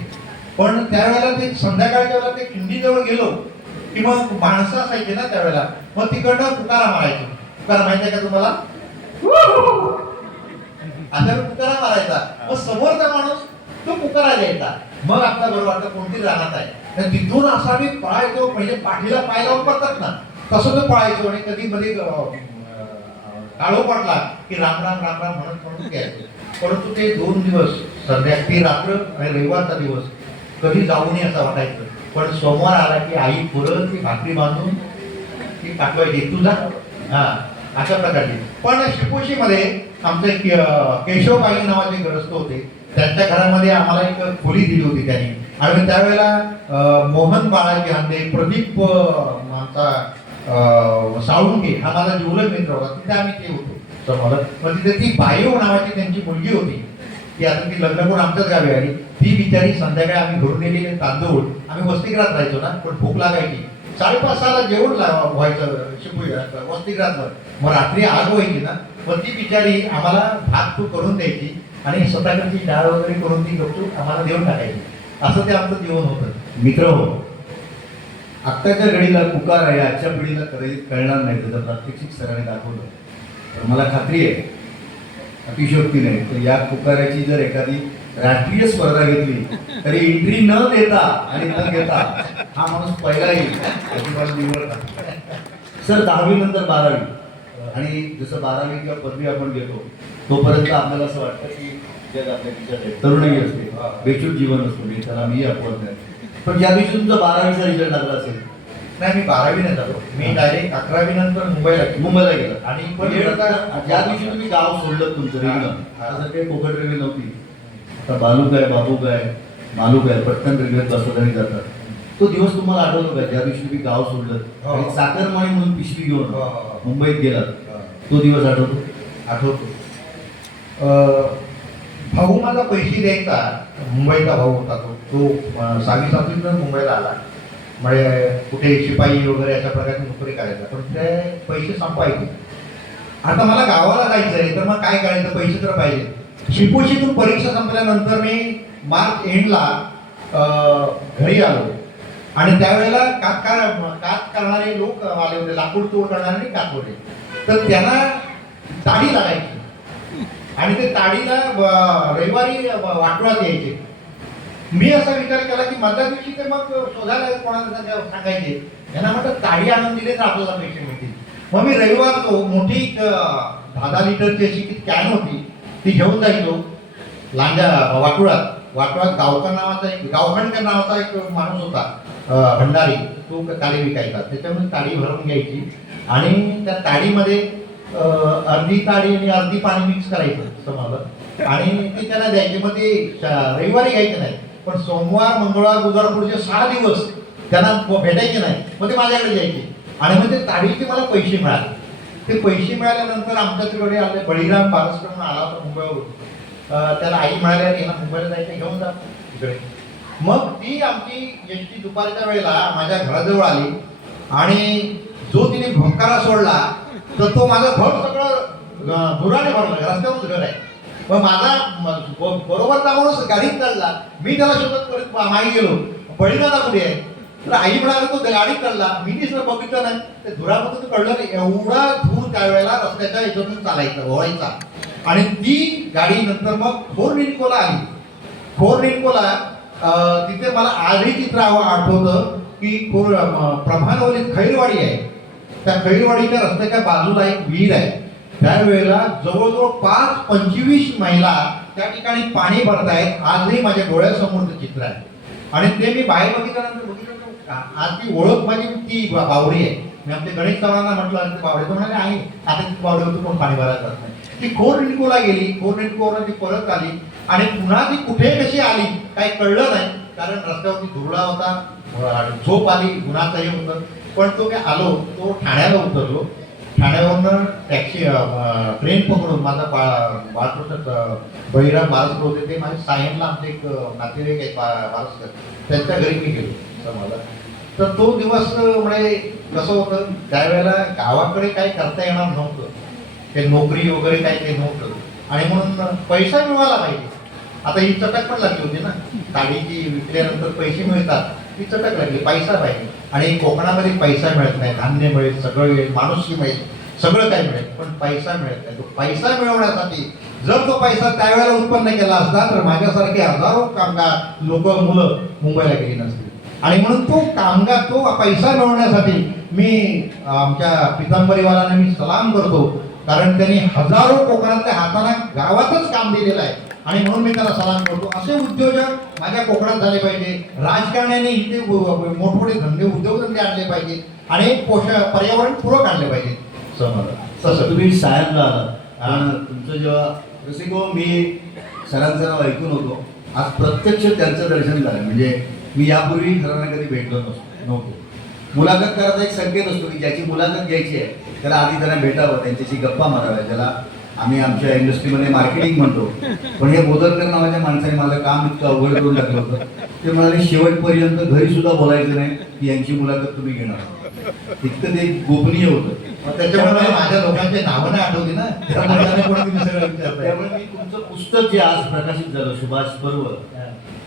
पण त्यावेळेला ते संध्याकाळच्या वेळेला ते खिंडीजवळ गेलो की मग माणसं असायची ना त्यावेळेला, मग तिकडनं पुकारा मारायचो. पुकारा माहिती आहे का तुम्हाला? अशा पुकारा मारायचा. मग समोरचा माणूस तो पुकारा द्यायचा. मग आपला बरोबर आता कोणती राहत आहे, तर तिथून असा मी पळायचो. म्हणजे पाठीला पाय लावून पडतात ना, तसं तो पळायचो. आणि कधी मध्ये काळो पडला की राम राम राम राम म्हणून घ्यायचो. परंतु ते 2 दिवस, ती रात्र आणि रविवारचा दिवस कधी जाऊ नये असं वाटायचं. पण सोमवार आला की आई परत ती भाकरी बांधून ती पाठवायची, तुझा हा अशा प्रकारची. पण शिपोशीमध्ये आमचे केशवबाई नावाचे ग्रस्त होते. त्यांच्या घरामध्ये आम्हाला एक खोली दिली होती त्यांनी. आणि त्यावेळेला मोहन बाळाजी हांदे, प्रदीप आमचा साळुंके हा माझा जिवलग मित्र होता. तिथे आम्ही ते होतो समोर. मग तिथे ती बायो नावाची त्यांची मुलगी होती. ती आता ती लग्न करून आमच्याच गावी आली. ती बिचारी संध्याकाळी आम्ही घरून नेलेले तांदूळ, आम्ही वसतिगृहात राहायचो ना, पण भूक लागायची. 5:30 जेवण व्हायचं शिपोई वसतिगृहात. मग रात्री आग व्हायची ना, मग ती बिचारी आम्हाला भात तूप करून द्यायची आणि स्वतःकडची डाळ वगैरे करून ती गपचूप आम्हाला देऊन टाकायची. असं ते आमचं जीवन होतं. मित्र हो, आत्ताच्या घडीला पुकार आहे, आजच्या पिढीला कळणार नाही. त्याचं प्रात्यक्षिक सरांनी दाखवलं तर मला खात्री आहे, अतिशयोक्ती नाही, तर या पुकाराची जर एखादी राष्ट्रीय स्पर्धा घेतली तरी एंट्री न देता आणि न घेता हा माणूस पहिला येईल याची मला निवड. सर 10वी नंतर 12वी, आणि जसं 12वी किंवा पदवी आपण घेतो तोपर्यंत आपल्याला असं वाटतं की जग आपल्या खिशात आहे, तरुणही असते, बेचूक जीवन असतो, मी त्याला मी अपवत नाही. पण ज्या दिवशी तुमचा 12वीचा रिझल्ट लागला असेल? नाही, मी 12वी नाही झालो. मी डायरेक्ट 11वी नंतर मुंबईला गेला. आणि ज्या दिवशी तुम्ही गाव सोडलं तुमचं रेल्वे, आता काही कोकण रेल्वे नव्हती, आता बालू काय, बाबू काय, मालू काय, पटकन रेल्वेत बसत आणि जातात. तो दिवस तुम्हाला आठवतो का, ज्या दिवशी तुम्ही गाव सोडलं आणि साखरमाळी म्हणून पिशवी घेऊन मुंबईत गेलात? तो दिवस आठवतो? आठवतो. भाऊ माझा पैसे द्यायचा, मुंबईचा भाऊ होता तो 6वी 7वीत मुंबईला आला. म्हणजे कुठे शिपाई वगैरे अशा प्रकारची नोकरी करायचा, पण ते पैसे संपायचे. आता मला गावाला जायचं आहे, तर मग काय करायचं, पैसे तर पाहिजे. शिपोशीतून परीक्षा संपल्यानंतर मी मार्च एंडला घरी आलो आणि त्यावेळेला कात करणारे लोक आले होते, लाकूड तोड करणारे कात होते. तर त्यांना ताडी लागायची आणि ते ताडीला रविवारी वाटोळ्यात यायचे. मी असा विचार केला की मधल्या दिवशी ते मग शोधायला कोणाला सांगायचे, यांना म्हटलं ताडी आणून दिले तर आपल्याला पैसे मिळतील. मग मी रविवार तो मोठी 10 लिटरची अशी कॅन होती, ती घेऊन जायचो लांजा वाटोळ्यात गावखंडकर नावाचा एक माणूस होता भंडारी, तो ताडी विकायचा. त्याच्यामुळे ताडी भरून घ्यायची आणि त्या ताडीमध्ये अर्धी ताडी आणि अर्धी पाणी मिक्स करायचं समजलं आणि ते त्याला द्यायचे. मग ते रविवारी घ्यायचे नाही, पण सोमवार मंगळवार बुधवार पुढचे 6 दिवस त्यांना भेटायचे नाही. मग ते माझ्याकडे द्यायचे आणि मग ते ताडीचे मला पैसे मिळाले. ते पैसे मिळाल्यानंतर आमच्याकडे आले बळीराम बारसकर म्हणून आला होता मुंबईवरून. त्याला आई म्हणाल्या यांना मुंबईला जायचं, घेऊन जा तिकडे. मग ती आमची एसटी दुपारच्या वेळेला माझ्या घराजवळ आली आणि जो तिने भंकारा सोडला तर तो माझं घर सगळं धुराने भरलं, रस्त्यावरच घर आहे. मग माझा बरोबर माणूस गाडीत चढला, मी त्याला शोधत परत मागे गेलो, बळीदादा कुठे आहे, तर आई म्हणाला तो गाडीत चढला. मी दिसलं बघितलं नाही, ते धुरामध्ये तो कळलं नाही. एवढा धूर त्यावेळेला रस्त्याच्या याच्यातून चालायचा ओवायचा. आणि ती गाडी नंतर मग फोरनिकोला आली. फोरनिकोला तिथे मला आजही चित्र आठवतं की प्रभानवलीत खैरवाडी आहे. त्या खैरवाडीच्या रस्त्याच्या बाजूला एक विहीर आहे. त्यावेळेला जवळजवळ 5-25 महिला त्या ठिकाणी पाणी भरतायत. आजही माझ्या डोळ्यासमोर ते चित्र आहे आणि ते मी बाहेर बघितल्यानंतर बघितलं आज ती ओळख माझी ती बावडी आहे. मी आमच्या गणेश चव्हाणांना म्हटलं ते बावडे, तो म्हणाले आहे आता ती बावडीवरती कोण पाणी भरायला जात नाही. ती खोरनिकोला गेली, खोरनिकोला ती परत आली आणि पुन्हा ती कुठे कशी आली काही कळलं नाही, कारण रस्त्यावरती धुरळा होता, झोप आली, गुन्हाचाही होतं. पण तो काय आलो, तो ठाण्याला उतरलो. ठाण्यावरनं टॅक्सी ट्रेन पकडून माझा बाळकृष्ण बळीराम बारसकर होते, ते माझ्या सायनला आमचे एक नातेवाईक आहेत बारसकर, त्यांच्या घरी मी गेलो समाजा. तर तो दिवस म्हणजे कसं होतं, त्यावेळेला गावाकडे काही करता येणार नव्हतं, ते नोकरी वगैरे काही ते नव्हतं आणि म्हणून पैसा मिळाला पाहिजे. आता ही चटक पण लागली होती ना, ताडीची विकल्यानंतर पैसे मिळतात, ही चटक लागली, पैसा पाहिजे. आणि कोकणामध्ये पैसा मिळत नाही, धान्य मिळेल, सगळं मिळेल, माणुसकी मिळेल, सगळं काही मिळेल, पण पैसा मिळत नाही. तो पैसा मिळवण्यासाठी जर तो पैसा त्यावेळेला उत्पन्न केला असता तर माझ्यासारखे हजारो कामगार मुलं मुंबईला गेली नसतील. आणि म्हणून तो कामगार, तो पैसा मिळवण्यासाठी मी आमच्या पितांबरीवाल्यांना मी सलाम करतो, कारण त्यांनी हजारो कोकणातल्या हाताला गावातच काम दिलेलं आहे आणि म्हणून मी त्याला सलाम करतो. असे उद्योजक माझ्या कोकणात झाले पाहिजे. राजकारण्याने इथे मोठमोठे धंदे उद्योगधंदे आणले पाहिजे आणि पर्यावरण पूरक आणले पाहिजे. तसं तुम्ही सायनला आला, तुमचं जेव्हा जसे की मी सरांचं नाव ऐकून होतो, आज प्रत्यक्ष त्यांचं दर्शन झालं. म्हणजे मी यापूर्वी सरांना कधी भेटलो नव्हतो. मुलाखत करायचा एक संकेत असतो की ज्याची मुलाखत घ्यायची आहे त्याला आधी त्यांना भेटावं, त्यांच्याशी गप्पा माराव्या, ज्याला आम्ही आमच्या इंडस्ट्रीमध्ये मार्केटिंग म्हणतो. पण हे बोदरकर नावाच्या माणसाने मला काम इतकं अवघड करून टाकलं होतं. ते म्हणाले शेवटपर्यंत घरी सुद्धा बोलायचं नाही की यांची मुलाखत तुम्ही घेणार, इतकं ते गोपनीय होतं. त्याच्यामुळे माझ्या लोकांचे नावं नाही आठवली ना, त्यामुळे मी तुमचं पुस्तक जे आज प्रकाशित झालं सुभाष पर्व,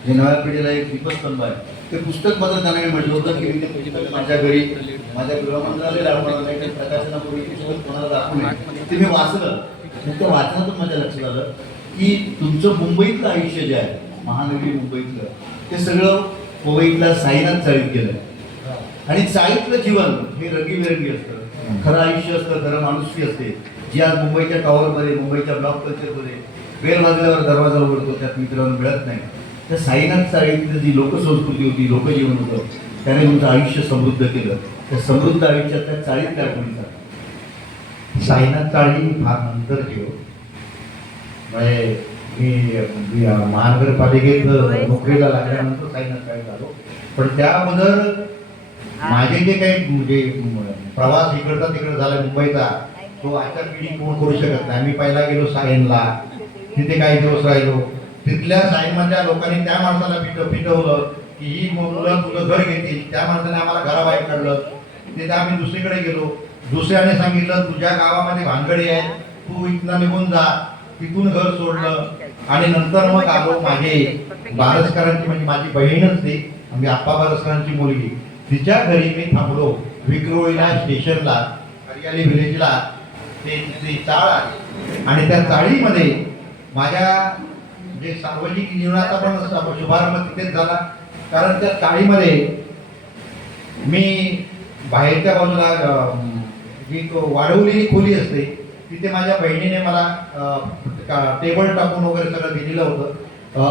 जे नव्या पिढीला एक दीपस्तंभ आहे, ते पुस्तक मात्र त्यांना मी म्हटलं होतं की मी माझ्या घरी माझ्या गृहमंत्रालय राहणार नाही, प्रकाशनापूर्वी कोणाला दाखवू नये. ते मी वाचलं. त्या वाचनातून माझ्या लक्षात आलं की तुमचं मुंबईतलं आयुष्य जे आहे, महानगरी मुंबईतलं, ते सगळं मुंबईतल्या साईनाथ चाळीत गेलं. आणि चाळीतलं जीवन हे रंगीबेरंगी असतं, खरं आयुष्य असतं, खरं माणुसकी असते, जी आज मुंबईच्या टॉवरमध्ये, मुंबईच्या ब्लॉक कल्चरमध्ये बेल वाजल्यावर दरवाजा उघडतो त्यात मित्रांनो मिळत नाही. त्या साईनाथ चाळीतलं जी लोकसंस्कृती होती, लोकजीवन होतं, त्याने तुमचं आयुष्य समृद्ध केलं. त्या समृद्ध आयुष्यात त्या चाळीत काय आठवणीचा साईनाथ चाळी फार नंतर घेऊ. म्हणजे मी महानगरपालिकेत नोकरीला लागल्यानंतर साईनाथ चाळीत आलो. पण त्या अगोदर माझे जे काही म्हणजे प्रवास इकडचा तिकडे झाला मुंबईचा, तो आजच्या पिढी कोण करू शकत नाही. मी पहिला गेलो सायनला, तिथे काही दिवस राहिलो. तिथल्या सायनमधल्या लोकांनी त्या माणसाला पिटवलं की ही मुलं तुझं घर घेतील. त्या माणसाने आम्हाला घराबाहेर काढलं. तिथे आम्ही दुसरीकडे गेलो. दुसऱ्याने सांगितलं तुझ्या गावामध्ये भानगडी आहे, तू इथनं निघून जा, तिथून घर सोडलं. आणि नंतर मग आलो माझे बारसकरांची, म्हणजे माझी बहीणच ती, म्हणजे आप्पा बारसकरांची मुलगी, तिच्या घरी मी थांबलो. विक्रोळीला स्टेशनला, हरियाली व्हिलेजला ते तिथली चाळ आहे, आणि त्या चाळीमध्ये माझ्या जे सार्वजनिक जीवनाचा पण शुभारंभ तिथेच झाला. कारण त्या चाळीमध्ये मी बाहेरच्या बाजूला जी वाढवलेली खोली असते तिथे माझ्या बहिणीने मला टेबल टाकून वगैरे सगळं दिलेलं होतं.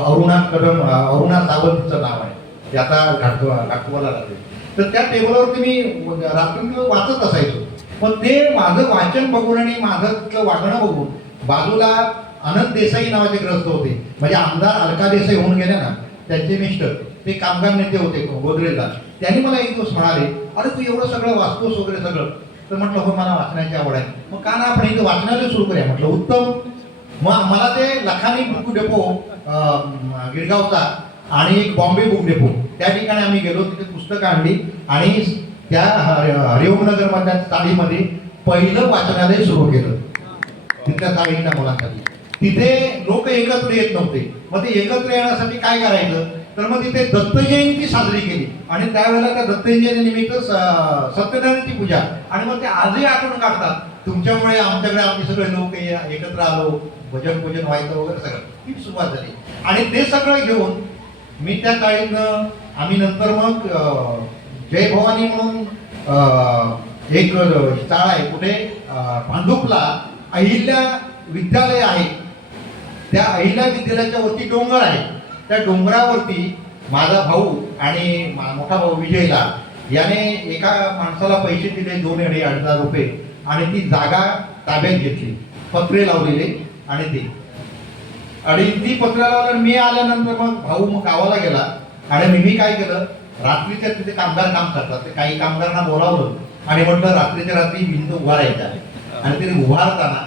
अरुणा सावंतचं नाव आहे, ते आता घाटकोला राहते. तर त्या टेबलवरती मी रात्री वाचत असायचो. पण ते माझं वाचन बघून आणि माझं तिथलं वागणं बघून बाजूला अनंत देसाई नावाचे ग्रस्त होते, म्हणजे आमदार अलका देसाई होऊन गेल्या ना, त्यांचे मिस्टर ते कामगार नेते होते गोदरेजला. त्यांनी मला एक दिवस म्हणाले, अरे तू एवढं सगळं वाचतोस वगैरे सगळं. तर म्हटलं हो, मला वाचण्याची आवड आहे. मग का ना आपण इथं वाचनालय सुरू करूया म्हटलं. उत्तम. मग मला ते लखानी बुक डेपो गिरगावचा आणि एक बॉम्बे बुक डेपो, त्या ठिकाणी आम्ही गेलो. तिथे पुस्तकं आणली आणि त्या हरिओमनगरमधल्या चाळीमध्ये पहिलं वाचनालय सुरू केलं तिथल्या चाळीच्या मुलांसाठी. तिथे लोक एकत्र येत नव्हते. मग ते एकत्र येण्यासाठी काय करायचं, तर मग तिथे दत्त जयंती साजरी केली. आणि त्यावेळेला त्या दत्त जयंतीनिमित्त सत्यनारायणची पूजा. आणि मग ते आजही आठवण काढतात, तुमच्यामुळे आमच्याकडे आम्ही सगळे लोक एकत्र आलो, भजन पूजन व्हायचं वगैरे सगळं. ही सुरुवात झाली. आणि ते सगळं घेऊन मी त्या चाळीतनं आम्ही नंतर मग जय भवानी म्हणून एक चाळ आहे कुठे भांडुपला, अहिल्या विद्यालय आहे. त्या अहिल्या विद्यालयाच्या वरती डोंगर आहे. त्या डोंगरावरती माझा भाऊ आणि मोठा भाऊ विजयला याने एका माणसाला पैसे दिले 2,500 रुपये, आणि ती जागा ताब्यात घेतली, पत्रे लावलेले. आणि ती पत्रे लावल्यावर मी आल्यानंतर मग भाऊ मग गावाला गेला. आणि मी काय केलं, रात्रीच्या तिथे कामगार काम करतात, ते काही कामगारांना बोलावलं आणि म्हटलं रात्रीच्या रात्री भिंत उभारायच्या आहे. आणि तिथे उभारताना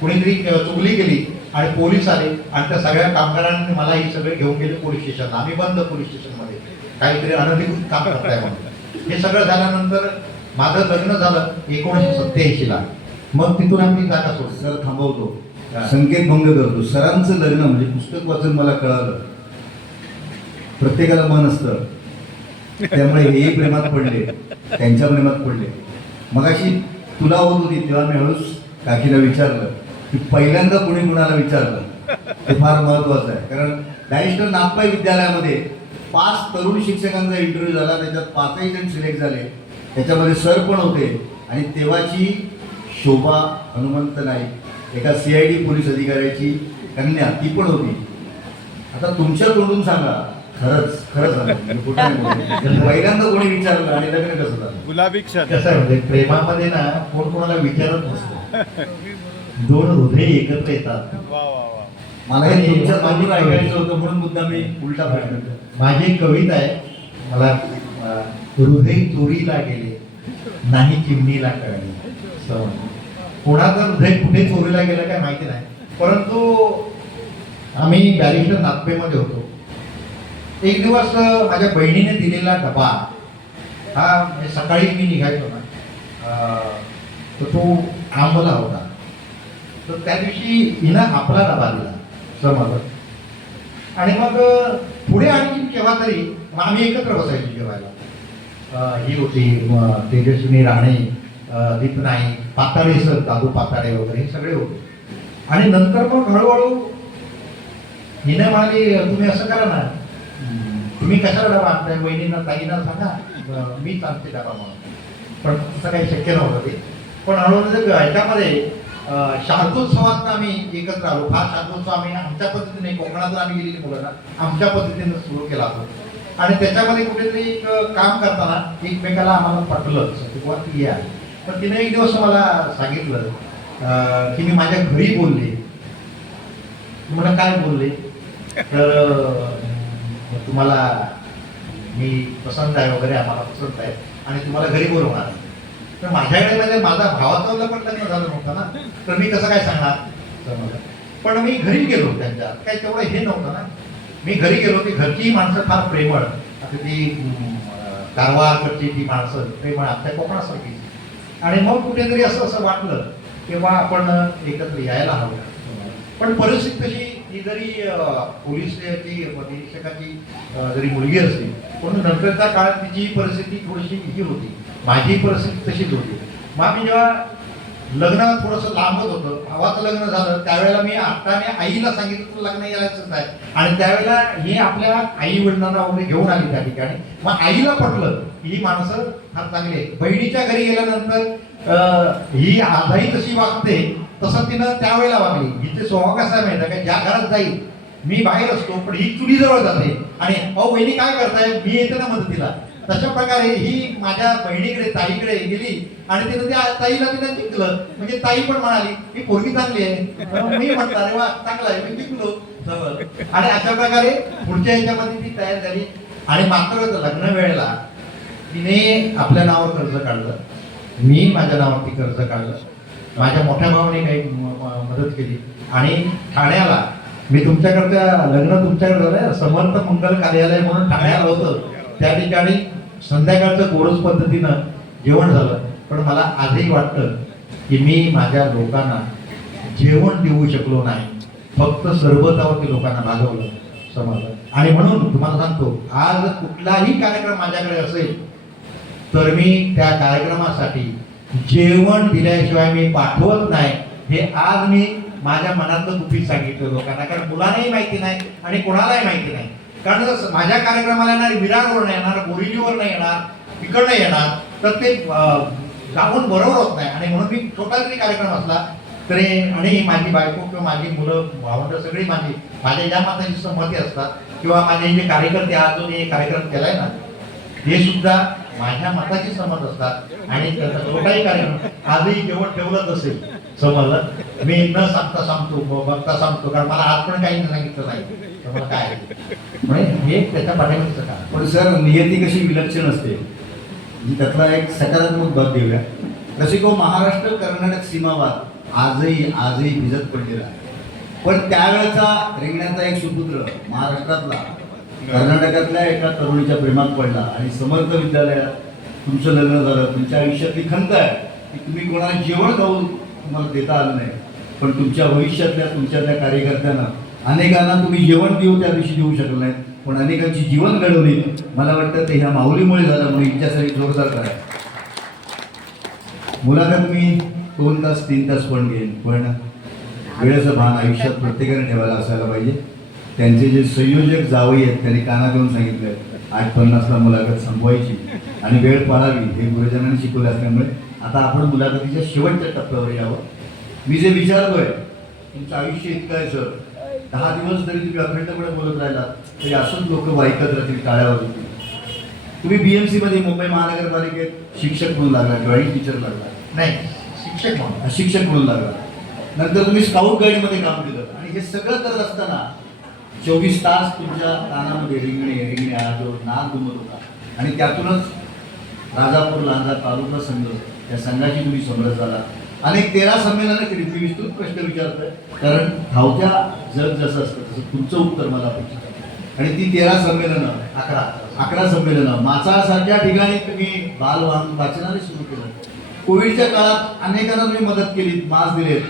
कुणीतरी चुगली केली आणि पोलीस आले. आणि त्या सगळ्या कामगारांनी मला ही सगळे घेऊन गेले पोलीस स्टेशनला. आम्ही बंद पोलीस स्टेशनमध्ये, काहीतरी अनधिकृत काम करताय म्हणून. हे सगळं झाल्यानंतर माझं लग्न झालं 1987 ला. मग तिथून आम्ही जागा सोडली. सर थांबवतो, संकेत भंग करतो. सरांचं लग्न म्हणजे पुस्तक वाचून मला कळालं, प्रत्येकाला मन असतं, त्यामुळे हेही प्रेमात पडले, त्यांच्या प्रेमात पडले. मगाशी तुला होत होती तेव्हा मी हळूच काकीला विचारलं की पहिल्यांदा कोणी कुणाला विचारलं, ते फार महत्वाचं आहे. कारण बॅरिस्टर नागपाई विद्यालयामध्ये 5 तरुण शिक्षकांचा इंटरव्ह्यू झाला, त्याच्यात 5ही जण सिलेक्ट झाले. त्याच्यामध्ये सर पण होते. आणि तेव्हाची शोभा हनुमंत नाईक, एका CID पोलीस अधिकाऱ्याची कन्या, ती पण होती. आता तुमच्या तोंडून सांगा, खरंच झालं पहिल्यांदा कोणी विचारलं आणि लग्न कसं झालं? गुलाबी क्षण. कसं आहे म्हणजे प्रेमामध्ये ना कोण कोणाला विचारत नसतं, 2 हृदय एकत्र येतात. वा वा वा. मला हे तुमच्या बाजून ऐकायचं होतं म्हणून मुद्दा मी उलटा प्रश्न केला. माझी एक कविता आहे, मला हृदय चोरीला गेले नाही चिमणीला कळले. कोणाचं हृदय कुठे चोरीला गेलं काय माहिती नाही. परंतु आम्ही बॅरिस्टर नागपेमध्ये होतो. एक दिवस माझ्या बहिणीने दिलेला डबा हा, म्हणजे सकाळी मी निघायचो ना, तर तो आंबला होता. तर त्या दिवशी हिनं आपला डबा दिला समज. आणि मग पुढे आणखी केव्हा तरी आम्ही एकत्र बसायचो जेवायला. ही होती तेजस्विनी राणे, दीप नाईक, पाताळे सर, दादू पाताळे वगैरे हे सगळे होते. आणि नंतर मग हळूहळू हिने म्हणाली, तुम्ही असं करा ना, तुम्ही कशाला डबा आणताय, वहिनींना ताईंना सांगा मी आणते डबा म्हणून. पण तसं काही शक्य नव्हतं ते. पण हळूहळू ह्याच्यामध्ये शारदोत्सवात आम्ही एकत्र आलो. हा शारदोत्सव आम्ही आमच्या पद्धतीने, कोकणातून आम्ही गेलेली मुलं ना, आमच्या पद्धतीने सुरू केला होता. आणि त्याच्यामध्ये कुठेतरी एक काम करताना एकमेकाला आम्हाला पटलं किंवा ती आहे. पण तिने एक दिवस मला सांगितलं की मी माझ्या घरी बोलले. मला काय बोलले, तर तुम्हाला मी पसंत आहे वगैरे, आम्हाला पसंत आहे आणि तुम्हाला घरी बोलवणार. तर माझ्याकडे म्हणजे माझा भावाचं पण लग्न झालं नव्हतं ना, तर मी कसं काय सांगणार. पण मी घरी गेलो, त्यांच्या काय तेवढं हे नव्हतं ना. मी घरी गेलो, ती घरची माणसं फार प्रेमळ. आता ती कारवारकडची ती माणसं प्रेमळ, आपल्या कोकणासारखी. आणि मग कुठेतरी असं असं वाटलं किंवा आपण एकत्र यायला हवं. पण परिस्थिती तशी ही जरी पोलिसची निरीक्षकाची जरी मुलगी असली पण नंतरच्या काळात तिची परिस्थिती थोडीशी ही होती, माझी परिस्थिती तशीच होती. मग मी जेव्हा लग्न थोडंसं लांबत होतं, भावाचं लग्न झालं त्यावेळेला मी आत्ताने आईला सांगितलं तुला लग्न यायचंच आहे. आणि त्यावेळेला हे आपल्या आई वडिलांना वगैरे घेऊन आली त्या ठिकाणी. मग आईला पटलं की ही माणसं फार चांगली आहेत. बहिणीच्या घरी गेल्यानंतर ही आजही तशी वागते तसं तिनं त्यावेळेला वागली. हिचे स्वभाव कसा आहे माहिती आहे का, ज्या घरात जाईल मी बाहेर असतो पण ही चुलीजवळ जाते आणि अहो बहिणी काय करताय, मी येते ना मदतीला. तशा प्रकारे ही माझ्या बहिणीकडे ताईकडे गेली आणि तिनं त्या ताईला तिनं जिंकलं. म्हणजे ताई पण म्हणाली ही पोरगी चांगली आहे, मी म्हटलं अरे वा चांगला आहे, मी जिंकलो जवळ. आणि अशा प्रकारे पुढच्या ह्याच्यामध्ये ती तयार झाली. आणि मात्र लग्न वेळेला तिने आपल्या नावावर कर्ज काढलं, मी माझ्या नावावरती कर्ज काढलं. माझ्या मोठ्या भावाने काही मदत केली. आणि ठाण्याला मी तुमच्याकडच्या लग्न तुमच्याकडे झालंय समर्थ मंगल कार्यालय म्हणून ठाण्याला होतं, त्या ठिकाणी संध्याकाळचं गोरज पद्धतीनं जेवण झालं. पण मला आजही वाटतं की मी माझ्या लोकांना जेवण देऊ शकलो नाही, फक्त सरबतावरती लोकांना भागवलं समजलं. आणि म्हणून तुम्हाला सांगतो आज कुठलाही कार्यक्रम माझ्याकडे असेल तर मी त्या कार्यक्रमासाठी जेवण दिल्याशिवाय मी पाठवत नाही. हे आज मी माझ्या मनातलं गुपित सांगितलं लोकांना, कारण मुलांनाही माहिती नाही आणि कोणालाही माहिती नाही. कारण जर माझ्या कार्यक्रमाला येणार विरारवर नाही येणार, बोरिवलीवर नाही येणार, इकडनं येणार तर ते जाऊन बरोबर होत नाही. आणि म्हणून मी छोटा जरी कार्यक्रम असला तरी, आणि माझी बायको किंवा माझी मुलं भावंड सगळी माझ्या ज्या माताची संमती असतात किंवा माझे जे कार्यकर्ते आज जो हे कार्यक्रम केलाय ना हे सुद्धा माझ्या मताची सहमत असतात. आणि त्याचा छोटाही कार्यक्रम आजही जेवण ठेवलंच असेल समजलं, मी न सांगता सांगतो बघता सांगतो, कारण मला आज पण काही सांगितलं नाही मला काय म्हणजे हे त्याच्या पाठीमागचं का. पण सर नियती कशी विलक्षण असते, त्यातला एक सकारात्मक भाग देऊया. जसे को महाराष्ट्र कर्नाटक सीमावाद आजही भिजत पडलेला आहे. पण त्यावेळेचा रिंगणाचा एक सुपुत्र महाराष्ट्रातला कर्नाटकातल्या एका तरुणीच्या प्रेमात पडला आणि समर्थ विद्यालयात तुमचं लग्न झालं. तुमच्या आयुष्यातली खंत आहे की तुम्ही कोणाला जेवण खाऊन तुम्हाला देता आलं नाही, पण तुमच्या भविष्यातल्या तुमच्यातल्या कार्यकर्त्यांना अनेकांना तुम्ही जेवण देऊ त्या दिवशी देऊ शकलं नाही, पण अनेकांची जीवन घडवली. मला वाटतं ते ह्या माऊलीमुळे झालं, म्हणून हिच्यासाठी जोरदार करा. मुलाखत मी 2 तास 3 तास पण घेईन, पण वेळेचं भान आयुष्यात प्रत्येकाने ठेवायला असायला पाहिजे. त्यांचे जे संयोजक जावई आहेत त्यांनी काना देऊन सांगितलं 8:50ला मुलाखत संपवायची आणि वेळ पाळावी, हे गुरुजनांनी शिकवलं असल्यामुळे आता आपण मुलाखतीच्या शेवटच्या टप्प्यावर यावं. मी जे विचारतोय तुमचं आयुष्य इतकं आहे सर, 10 दिवस जरी तुम्ही अखंडपणे बोलत राहिलात तरी असंच लोक ऐकत राहतील, टाळ्यावर होतील. तुम्ही BMC मध्ये मुंबई महानगरपालिकेत शिक्षक म्हणून लागला, ड्रॉइंग टीचर लागला नाही, शिक्षक म्हणून लागला. नंतर तुम्ही स्काउट गाईडमध्ये काम केलं आणि हे सगळं करत असताना 24 तास तुमच्या कानामध्ये रिंगणे हा जो नाद घुमत होता. आणि त्यातूनच राजापूर लांजा तालुका संघ या संघाची तुम्ही समरस झाला. अनेक 13 संमेलनं केली. मी विस्तृत प्रश्न विचारतोय कारण धावत्या जग जसं असतं तसं तुमचं उत्तर मला अपेक्षित आहे. आणि ती 13 संमेलनं 11 संमेलनं माचासारख्या ठिकाणी तुम्ही वाचनालय सुरू केलं. कोविडच्या काळात अनेकांना तुम्ही मदत केली, मास्क दिलेत.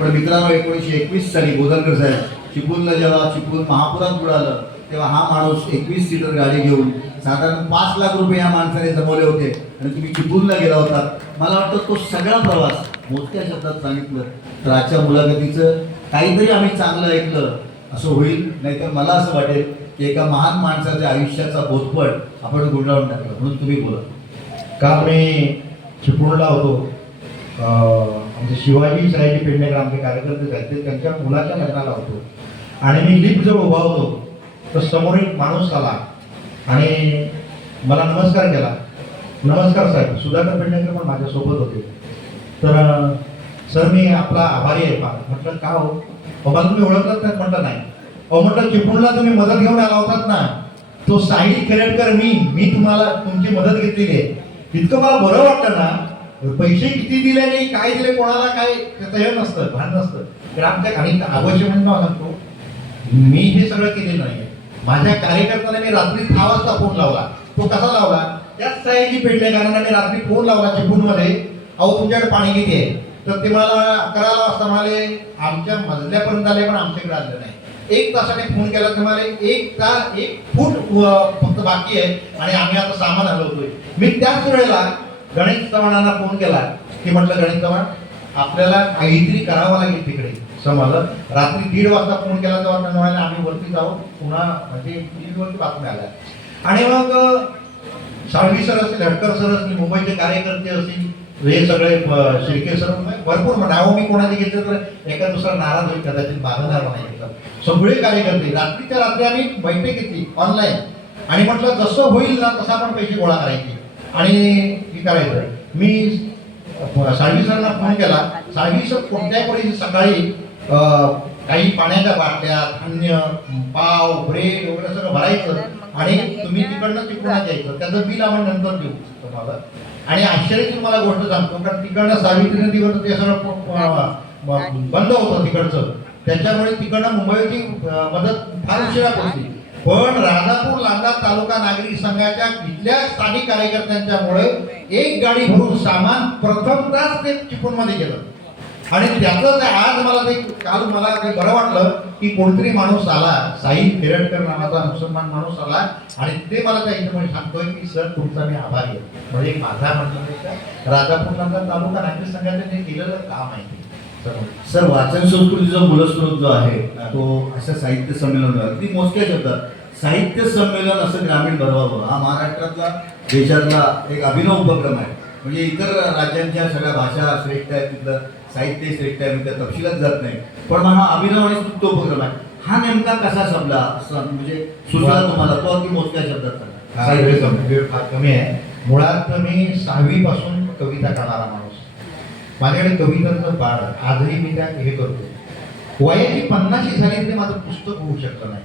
पण मित्रांनो 1921 साली बोधनकर साहेब चिपळूणला जेव्हा चिपळूण महापुरात बुडालं तेव्हा हा माणूस 21 सीटर गाडी घेऊन साधारण 5 लाख रुपये या माणसाने जमवले होते आणि तुम्ही चिपळूणला गेला होता. मला वाटतं तो सगळा प्रवास मोजक्या शब्दात सांगितलं तर आजच्या मुलाखतीचं काहीतरी आम्ही चांगलं ऐकलं असं होईल. नाहीतर मला असं वाटेल की एका महान माणसाच्या आयुष्याचा बोधपट आपण गुंडाळून टाकला. म्हणून तुम्ही बोला. काल मी चिपळूणला होतो, म्हणजे शिवाजी सयाजी पेडणेकर आमचे कार्यकर्ते आहेत ते त्यांच्या मुलाच्या लग्नाला होतो आणि मी लिफ्ट जवळ उभा होतो तर समोर एक माणूस आला आणि मला नमस्कार केला. नमस्कार साहेब. सुधाकर पेडणेकर पण माझ्यासोबत होते. तर सर मी आपला आभारी आहे. म्हटलं का हो, बाबा तुम्ही ओळखलात नाही? म्हटलं नाही. अहो म्हटलं चिपळूणला तुम्ही मदत घेऊन आला होतात ना, तो साहिल खेरडकर मी तुम्हाला तुमची मदत घेतलेली आहे. इतकं मला बरं वाटतं ना. पैसे किती दिले नाही काय दिले कोणाला काय त्याचं हे नसतं, भान नसतं. तर आमच्या आणि अवश्य म्हणून सांगतो मी हे सगळं केलेलं नाही. माझ्या कार्यकर्त्याला मी रात्री 6 वाजता फोन लावला. तो कसा लावला? त्याच साहेबजी पेडणेकरांना मी रात्री फोन लावला चिपळूणमध्ये अहो तुमच्याकडे पाणी किती आहे? तर ते मला 11 वाजता म्हणाले आमच्या मजल्यापर्यंत आले पण आमच्याकडे आलं नाही. 1 तासाने फोन केला तर म्हणाले 1 फूट फक्त बाकी आहे आणि आम्ही आता सामान हलवतोय. मी त्याच वेळेला गणेश चव्हाणांना फोन केला की म्हटलं गणेश चव्हाण आपल्याला काहीतरी करावं लागेल तिकडे. समजलं. रात्री 1:30 वाजता फोन केला तेव्हा त्यांना म्हणाले आम्ही वरती जाऊ पुन्हा म्हणजे न्यूजवरती बातम्या आल्या. आणि मग साळवी सर असतील, हटकर सर असतील, मुंबईचे कार्यकर्ते असतील, हे सगळे शिर्के सर भरपूर नावं मी कोणाचे घेतलं तर एका दुसरा नाराज होईल कदाचित बांधणार नाही. सगळे कार्यकर्ते रात्रीच्या रात्री आम्ही बैठक घेतली ऑनलाईन आणि म्हटलं जसं होईल ना तसं आपण पैसे गोळा करायचे आणि हे करायचं. मी साळवी सरांना फोन केला. साळवी सर कोणत्याही परिस्थितीत सकाळी काही पाण्याच्या बाटल्या, धान्य, पाव, ब्रेड वगैरे सगळं भरायचं आणि तुम्ही तिकडनं यायचं. त्याचं बिल आपण नंतर देऊ तुम्हाला. आणि आश्चर्याची मला गोष्ट सांगतो कारण तिकडनं सावित्री नदीवर ते सगळं बंद होतं तिकडचं. त्याच्यामुळे तिकडनं मुंबईची मदत फार उशिरा पोहोचली. पण राजापूर लांजा तालुका नागरिक संघाच्या इथल्या स्थानिक कार्यकर्त्यांच्यामुळे 1 गाडी भरून सामान प्रथमताच ते चिपळूणमध्ये गेलं. आणि त्याचं आज मला ते काल मला ते बरं वाटलं की कोणतरी माणूस आला, साहिल खेरडकर नावाचा मुसलमान माणूस आला आणि ते मला त्या हिशोबाने सांगतोय की सर तुमचा मी आभारी आहे. म्हणजे माझा म्हणणं राजापूर लांजा तालुका नागरिक संघाने जे केलेलं काम आहे सर वाचन संस्कृतीचा मूलस्रोत जो आहे तो असं साहित्य संमेलन अगदी मोजक्या शब्दात साहित्य संमेलन असं ग्रामीण भरवावं हा महाराष्ट्रातला देशातला एक अभिनव उपक्रम आहे. म्हणजे इतर राज्यांच्या सगळ्या भाषा श्रेष्ठ आहेत, तिथलं साहित्य श्रेष्ठ आहे, त्या तपशिलात जात नाही. पण हा अभिनव आणि स्तुत्य उपक्रम आहे. हा नेमका कसा संपला असं म्हणजे सुचला तुम्हाला तो अगदी मोजक्या शब्दात हा वेळ फार कमी आहे. मुळात मी 6वी पासून कविता करणारा माणूस. माझ्याकडे कवितांचं बाळ आजही मी त्या हे करतो. वयाची 50 झाली तरी माझं पुस्तक होऊ शकलं नाही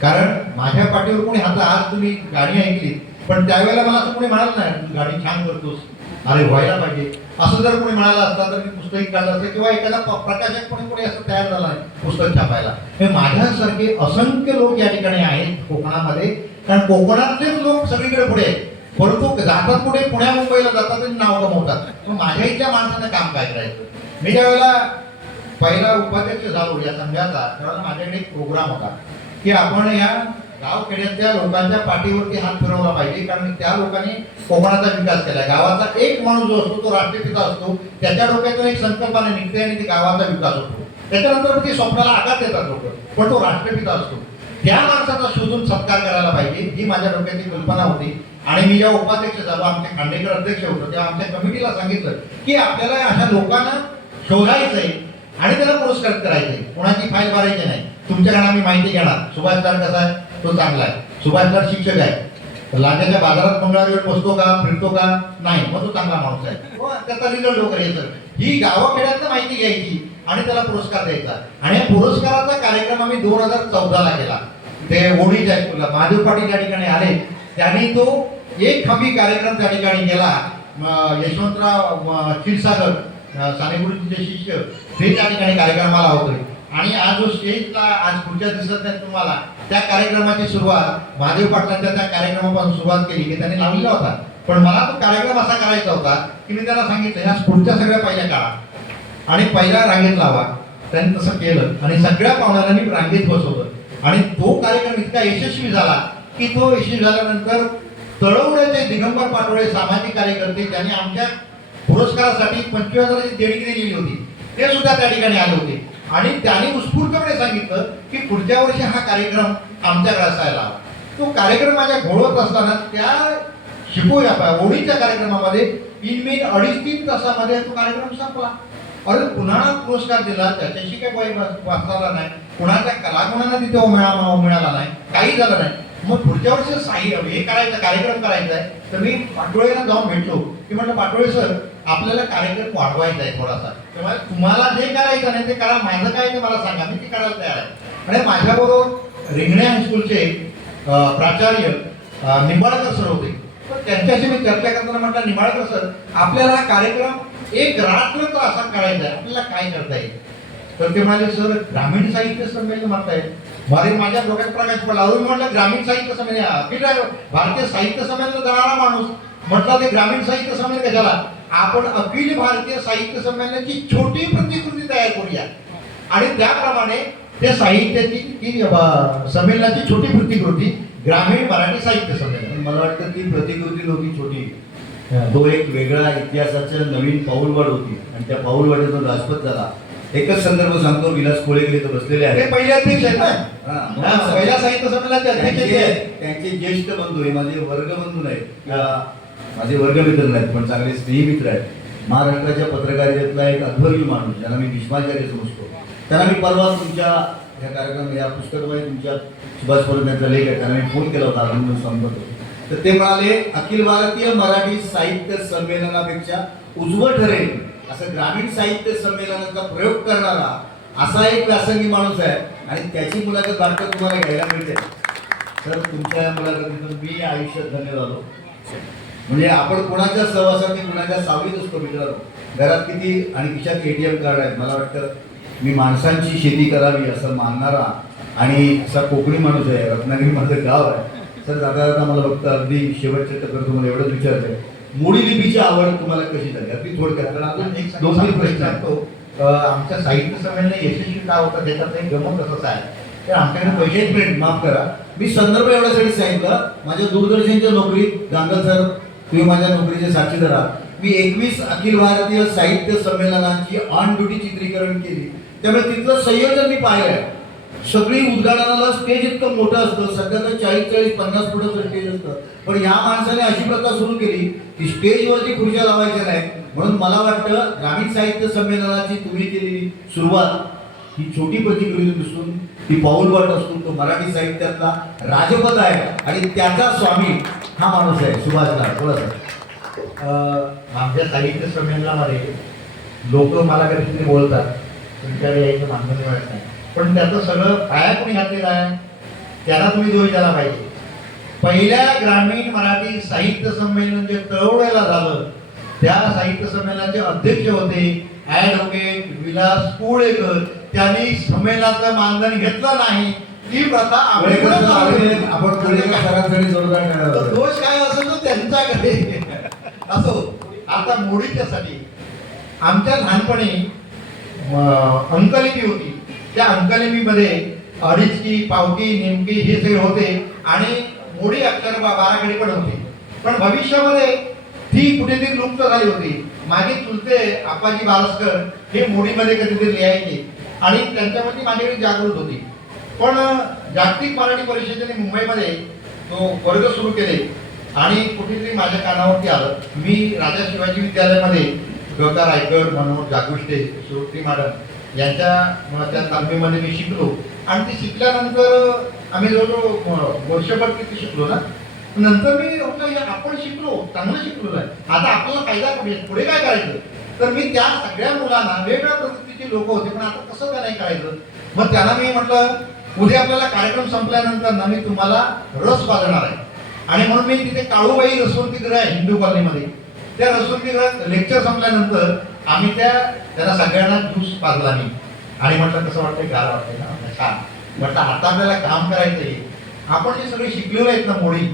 कारण माझ्या पाठीवर कोणी हात. आज तुम्ही गाणी ऐकली पण त्यावेळेला मला असं कोणी म्हणालं नाही गाणी छान करतोस, अरे व्हायला पाहिजे असं जर कोणी म्हणालं असता तर मी पुस्तक काढलं असतं किंवा एखादा प्रकाशक कोणी असं तयार झाला नाही पुस्तक छापायला. हे माझ्यासारखे असंख्य लोक या ठिकाणी आहेत कोकणामध्ये. कारण कोकणातलेच लोक सगळीकडे पुढे आहेत परंतु जातात पुढे पुण्या मुंबईला जातात आणि नाव कमवतात. पण माझ्या इथल्या माणसानं काम काय करायचं. मी ज्यावेळेला पहिला उपाध्यक्ष झालो या संघाचा त्यावेळेला माझ्याकडे एक प्रोग्राम होता की आपण या गावखेड्यातल्या लोकांच्या पाठीवरती हात फिरवला पाहिजे कारण त्या लोकांनी कोकणाचा विकास केला. गावाचा एक माणूस जो असतो तो राष्ट्रपिता असतो. त्याच्या डोक्यातून एक संकल्पना निघते आणि ती गावाचा विकास होतो. त्याच्यानंतर ते स्वप्नाला आघात देतात लोक पण तो राष्ट्रपिता असतो. त्या माणसाचा शोधून सत्कार करायला पाहिजे ही माझ्या डोक्याची कल्पना होती. आणि मी जेव्हा उपाध्यक्ष झालो आमचे खांडेकर अध्यक्ष होतो तेव्हा आमच्या कमिटीला सांगितलं की आपल्याला अशा लोकांना शोधायचंय आणि त्याला पुरस्कृत करायचंय. कोणाची फाईल भरायची नाही. तुमच्याकडे आम्ही माहिती घेणार. सुभाष दार कसा आहे तो चांगला आहे. सुभाष दार शिक्षक आहे. लांजाच्या बाजारात मंगळवारी वेळ बसतो का फिरतो का नाही मग तो चांगला माणूस आहे. त्याचा रिझल्ट वगैरे येतं. ही गावाखेड्यातनं माहिती घ्यायची आणि त्याला पुरस्कार द्यायचा. आणि या पुरस्काराचा कार्यक्रम आम्ही 2014ला केला. ते ओढीच्या हायस्कूलला महादेव पाटील त्या ठिकाणी आले. त्यांनी तो एक खंबी कार्यक्रम त्या ठिकाणी केला. यशवंतराव क्षीरसागर सानेगुरुजीचे शिष्य ते त्या ठिकाणी कार्यक्रमाला होते. आणि आज जो स्टेजला आज पुढच्या दिवसात तुम्हाला त्या कार्यक्रमाची सुरुवात महादेव पाटलांच्या त्या कार्यक्रमापासून सुरुवात केली की त्यांनी लावलेला होता. पण मला तो कार्यक्रम असा करायचा होता की मी त्याला सांगितलं ह्या पुढच्या सगळ्या पहिल्या काळा आणि पहिल्या रांगेत लावा. त्यांनी तसं केलं आणि सगळ्या पाहुण्यांना मी रांगेत बसवलं आणि तो कार्यक्रम इतका यशस्वी झाला की तो यशस्वी झाल्यानंतर तळवण्याचे दिगंबर पाटोळे सामाजिक कार्यकर्ते त्यांनी आमच्या पुरस्कारासाठी 25,000ची देणगी दिलेली होती. ते सुद्धा त्या ठिकाणी आले होते आणि त्यांनी उत्स्फूर्तपणे सांगितलं की पुढच्या वर्षी हा कार्यक्रम आमच्याकडे असायला हवा. तो कार्यक्रम माझ्या घोळवत असताना त्या शिकूया ओळीच्या कार्यक्रमामध्ये 2.5-3 तासामध्ये तो कार्यक्रम संपला. अरे कुणाला पुरस्कार दिला त्याच्याशी काही वाचला नाही. कुणाच्या कलागुणांना तिथे मिळाला नाही. काही झालं नाही. मग पुढच्या वर्षी हे करायचं कार्यक्रम करायचा आहे तर मी पाटोळेला जाऊन भेटलो की म्हटलं पाटोळे सर आपल्याला कार्यक्रम वाढवायचा आहे थोडासा. तेव्हा तुम्हाला जे करायचं नाही ते करा. माझं काय ते मला सांगा मी ते करायला तयार आहे. आणि माझ्याबरोबर रिंगणे हायस्कूलचे प्राचार्य निंबाळकर सर होते. तर त्यांच्याशी मी चर्चा करताना म्हटलं निंबाळकर सर आपल्याला हा कार्यक्रम एक रात्र तर असा करायचा आहे आपल्याला काय करता येईल. तर ते म्हणाले सर ग्रामीण साहित्य संमेलन म्हणताय. माझ्या डोक्यात प्रकाश पडला. अजून म्हटलं ग्रामीण साहित्य संमेलन भारतीय साहित्य संमेलन जाणारा माणूस म्हटलं ते ग्रामीण साहित्य संमेलन कशाला. आपण अखिल भारतीय साहित्य संमेलनाची छोटी प्रतिकृती तयार करूया आणि त्याप्रमाणे त्या साहित्याची ती संमेलनाची छोटी प्रतिकृती ग्रामीण मराठी साहित्य संमेलन. मला वाटतं ती प्रतिकृती नव्हती छोटी, तो एक वेगळा इतिहासाचं नवीन पाऊलवाट होती आणि त्या पाऊलवाटेतून राजपथ झाला. एकच संदर्भ सांगतो, विलास कोळेकर इथं बसलेले ते आहेत. पहिले अध्यक्ष आहेत ना, हा, पहिल्या साहित्य संमेलनाचे अध्यक्ष ते आहेत. त्यांचे ज्येष्ठ बंधू आहे, माझे वर्गबंधू नाहीत किंवा माझे वर्गमित्र नाहीत, पण चांगले स्नेही मित्र आहेत. महाराष्ट्राच्या पत्रकारितेतला एक अध्वर्यू माणूस ज्यांना मी भीष्माचार्य समजतो, त्यांना मी परवा तुमच्या या कार्यक्रम या पुस्तकामध्ये तुमच्या सुभाष परब यांचा लेख आहे, त्यांना मी फोन केला होता अजून संपर्क. तर ते म्हणाले अखिल भारतीय मराठी साहित्य संमेलनापेक्षा उजवं ठरेल असं ग्रामीण साहित्य संमेलनाचा प्रयोग करणारा असा एक व्यासंगी माणूस आहे आणि त्याची मुलाखत भारतात तुम्हाला घ्यायला मिळते. तर तुमच्या या मुलाखतीतून मी आयुष्यात धन्य झालो. म्हणजे आपण कोणाच्या सहवासात कुणाच्या सावलीत असतो मित्रांनो. घरात किती आणि खिशात ATM कार्ड आहेत. मला वाटतं मी माणसांची शेती करावी असं मानणारा आणि असा कोकणी माणूस आहे. रत्नागिरी माझं गाव आहे. सर जाता जाता मला फक्त अगदी शेवटच्या टप्प्यावर तुम्हाला एवढंच विचारतंय, मोडी लिपीची आवड तुम्हाला कशी झाली? अगदी थोडक्यात, कारण अजून एक दोन प्रश्न आहे. आमच्या साहित्य संमेलन यशस्वी का होतं त्याच्यात एक गमत असंच आहे. तर आमच्याकडे पैसे एक मिनिट माफ करा, मी संदर्भ एवढ्यासाठी सांगितलं. माझ्या दूरदर्शनच्या नोकरीत गांगल सर तुम्ही माझ्या नोकरीचे साक्षीदार आहात. मी 21 अखिल भारतीय साहित्य संमेलनाची ऑन ड्युटी चित्रीकरण केली, त्यामुळे तिथलं संयोजन मी पाहिलंय. सगळी उद्घाटनाला स्टेज इतकं मोठं असतं, सध्या तर 40-50 फुटाचं स्टेज असतं, पण ह्या माणसाने अशी प्रथा सुरू केली की स्टेजवरती खुर्च्या लावायच्या नाही. म्हणून मला वाटतं ग्रामीण साहित्य संमेलनाची तुम्ही केलेली सुरुवात ही छोटी प्रतिकृती दिसून ती पाऊलवाट असून तो मराठी साहित्यातला राजपथ आहे आणि त्याचा स्वामी हा माणूस आहे सुभाष लाड. बोला सर. आमच्या साहित्य संमेलनामध्ये लोक मला कधी बोलतात तुमच्याकडे यायचं मानधन मिळत नाही, पण त्याचं सगळं पाया कोणी घातलेलं आहे त्याला तुम्ही दोष द्यायला पाहिजे. पहिल्या ग्रामीण मराठी साहित्य संमेलन जे तळवड्याला झालं त्या साहित्य संमेलनाचे अध्यक्ष होते ॲडव्होकेट विलास कोळेकर. त्यांनी संमेलनाचं मानधन घेतलं नाही. ती प्रथा आपण सरासरी जोरदार तर दोष काय असेल तो त्यांच्याकडे असो. आता मोडीच्यासाठी आमच्या लहानपणी अंकलिपी होती. त्या अंकलिपीमध्ये अडीचकी पावकी नेमकी हे सगळे होते आणि मोडी अक्षर बाराखडी पण होते, पण भविष्यामध्ये ती कुठेतरी लुप्त झाली होती. माझे चुलते आप्पाजी बारसकर हे मोडीमध्ये कधीतरी लिहायचे आणि त्यांच्यामध्ये माझ्याकडे जागृत होती. पण जागतिक मराठी परिषदेने मुंबईमध्ये तो वर्ग सुरू केले आणि कुठेतरी माझ्या कानावरती आलं. मी राजा शिवाजी विद्यालयामध्ये गंगा रायकर, मनोहर जागुष्टे, सुरुत्री मॅडम यांच्या त्या तालमीमध्ये मी शिकलो आणि ते शिकल्यानंतर आम्ही जवळजवळ वर्षभर किती शिकलो ना. नंतर मी म्हटलं आपण शिकलो, चांगलं शिकलो आहे, आता आपल्याला फायदा पुढे काय करायचं. तर मी त्या सगळ्या मुलांना वेगवेगळ्या प्रवृत्तीची लोक होते, पण आता कसं काय नाही करायचं. मग त्यांना मी म्हटलं उद्या आपल्याला कार्यक्रम संपल्यानंतर ना मी तुम्हाला रस पाजणार आहे आणि म्हणून मी तिथे काळूबाई रसवंतीगृह आहे हिंदू कॉलनीमध्ये. त्या रसवंतीगृहात लेक्चर संपल्यानंतर आम्ही त्यांना सगळ्यांना ज्यूस पाजला मी आणि म्हटलं कसं वाटतंय, गार वाटतंय ना, छान. म्हटलं आता आपल्याला काम करायचंय, आपण जे सगळे शिकलेलो आहेत ना मोडी,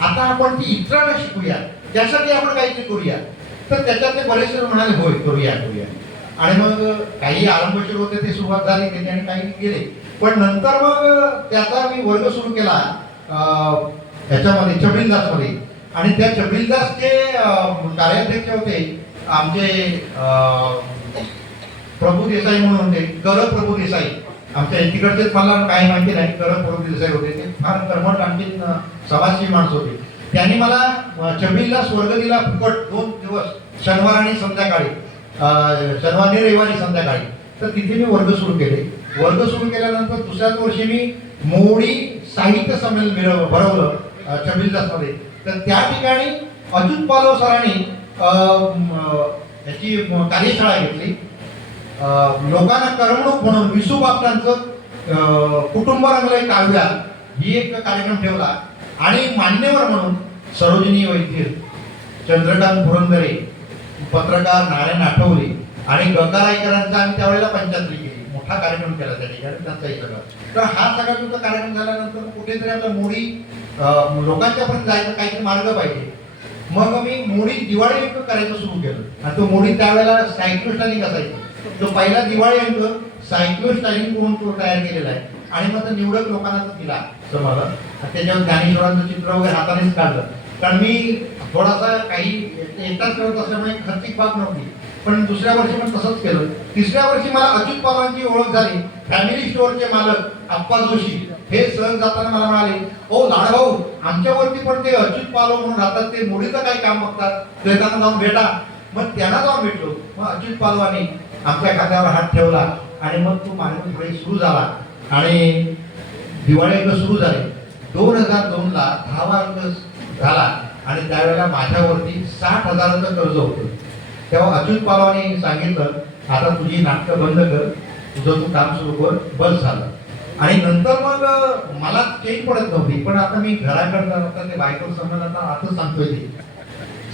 आता आपण ती इतरांना शिकूया, त्यासाठी आपण काहीतरी करूया. तर त्याच्यातले बरेचसे म्हणाले होय करूया करूया. आणि मग काही आरंभशीर होते ते सुरुवात झाली त्याने आणि काही गेले. पण नंतर मग त्याचा मी वर्ग सुरू केला ह्याच्यामध्ये छबिलदासमध्ये आणि त्या छबिलदासचे कार्याध्यक्ष होते आमचे प्रभू देसाई म्हणून होते, कर प्रभू देसाई. आमच्या तिकडचेच मला काही माहिती नाही, कर प्रभू देसाई होते. ते फार कर्मठ आणखी समाजसेवी माणसं होते. त्यांनी मला छबिलदास वर्ग दिला फुकट 2 दिवस, शनिवार आणि संध्याकाळी, शनिवारी रविवारी संध्याकाळी. तर तिथे मी वर्ग सुरू केले. वर्ग सुरू केल्यानंतर दुसऱ्याच वर्षी मी मोडी साहित्य संमेलन भरवलं छबिलदासमध्ये. तर त्या ठिकाणी अच्युत पालव सरांनी याची कार्यशाळा घेतली. लोकांना करमणूक म्हणून विसू बापटांचं कुटुंब रंगलंय काव्या ही एक कार्यक्रम ठेवला आणि मान्यवर म्हणून सरोजिनी वैद्य, चंद्रकांत पुरंदरे, पत्रकार नारायण आठवले आणि गंगा रायकरांचा आम्ही त्यावेळेला 75 केली. मोठा कार्यक्रम केला त्या ठिकाणी त्यांचाही सगळं. तर हा सगळा तुमचा कार्यक्रम झाल्यानंतर कुठेतरी आपल्या मोडी लोकांच्यापर्यंत जायचं काहीतरी मार्ग पाहिजे. मग मी मोडी दिवाळी अंक करायचं सुरू केलं आणि तो मोडी त्यावेळेला सायक्लोस्टायलिंग असायचं. तो पहिला दिवाळी अंक सायक्लोस्टायलिंग करून तो तयार केलेला आहे आणि मग तो निवडक लोकांना तो दिला समाजात. त्याच्यावर ज्ञानेश्वरांचं चित्र वगैरे हातानेच काढलं, कारण मी थोडासा काही एकटाच करत असल्यामुळे खर्चिक बाब नव्हती. पण दुसऱ्या वर्षी पण तसंच केलं. तिसऱ्या वर्षी मला अच्युत पवारांची ओळख झाली. फॅमिली स्टोअरचे मालक आप्पा जोशी हे सहज जाताना मला म्हणाले, ओ लाडभाऊ, आमच्यावरती पण ते अच्युत पालव म्हणून राहतात, ते मोडीचं काही काम बघतात, ते त्यांना जाऊन भेटा. मग त्यांना जाऊन भेटलो. मग अच्युत पालवाने आमच्या खात्यावर हात ठेवला आणि मग तो मार्ग पुढे सुरू झाला आणि दिवाळी अंक सुरू झाले. 2002ला 10वा अंक झाला आणि त्यावेळेला माझ्यावरती 60,000चं कर्ज होतं. तेव्हा अच्युत पालवाने सांगितलं, आता तुझी नाटकं बंद कर, तुझं तू काम सुरू कर, बस झालं. आणि नंतर मग मला चेंज पडत नव्हती. पण आता मी घराकडनं आता ते बायको समज आता सांगतोय ते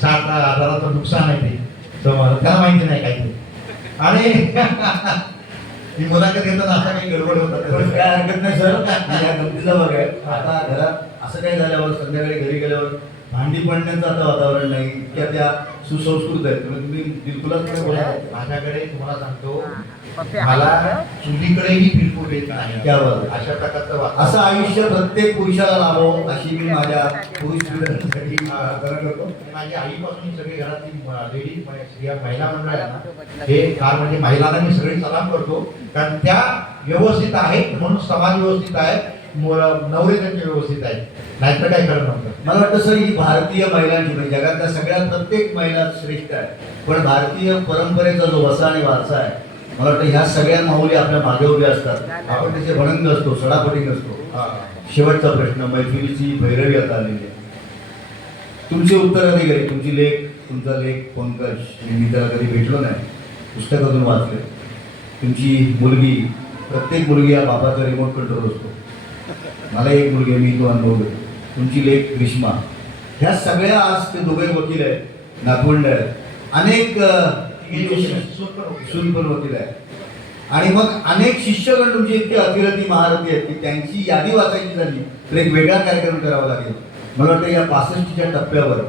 60,000चं नुकसान आहे ते समज, त्याला माहिती नाही काही ते. आणि मी मुलाखत घेताना असा काही गडबड होता. काय हरकत नाही सर, या गमतीचा भाग आहे. आता घरात असं काही झाल्यावर संध्याकाळी घरी गेल्यावर भांडी पडण्याचं आता वातावरण नाही, इतक्या त्या सुसंस्कृत आहेत. तुम्ही बिलकुलच बोला. माझ्याकडे तुम्हाला सांगतो, मला चुलीकडेही बिलकुल येत नाही. त्यावर अशा प्रकारचं असं आयुष्य प्रत्येक पुरुषाला लाभो अशी मी माझ्या पुरुष पिढ्यांसाठी प्रार्थना करतो. माझी आईपासून सगळे घरातली लेडीज स्त्रिया महिला मंडळ आहे ना, हे फार म्हणजे महिलांना मी सगळे सलाम करतो, कारण त्या व्यवस्थित आहेत म्हणून समाज व्यवस्थित आहे, नवरे त्यांचे व्यवस्थित आहेत, नाहीतर काय करत नव्हतं. मला वाटतं सर, ही भारतीय महिलांची म्हणजे जगातल्या सगळ्या प्रत्येक महिला श्रेष्ठ आहे, पण भारतीय परंपरेचा जो वसा आणि वारसा आहे, मला वाटतं ह्या सगळ्या माऊली आपल्या मागे उभ्या असतात. आपण त्याचे भणंग असतो, सडापटी नसतो. शेवटचा प्रश्न, मैफिलीची भैरवी आता आलेली आहे. तुमचे उत्तराधिकारी, तुमची लेख, तुमचा लेख पंकज, मी त्याला कधी भेटलो नाही, पुस्तकातून वाचले. तुमची मुलगी, प्रत्येक मुलगी या बाबाचा रिमोट कंट्रोल असतो. मला एक मुलगी आहे, मी तो अनुभव घेतो. तुमची लेख ग्रीष्मा, ह्या सगळ्या आज ते दोघे वकील आहेत, नागवंड आहेत, अनेक सून पण वकील आहे, आणि मग अनेक शिष्यगण तुमची इतकी अतिरथी महारथी आहेत की त्यांची यादी वाचायची झाली तर एक वेगळा कार्यक्रम करावा लागेल. मला वाटतं या 65च्या टप्प्यावर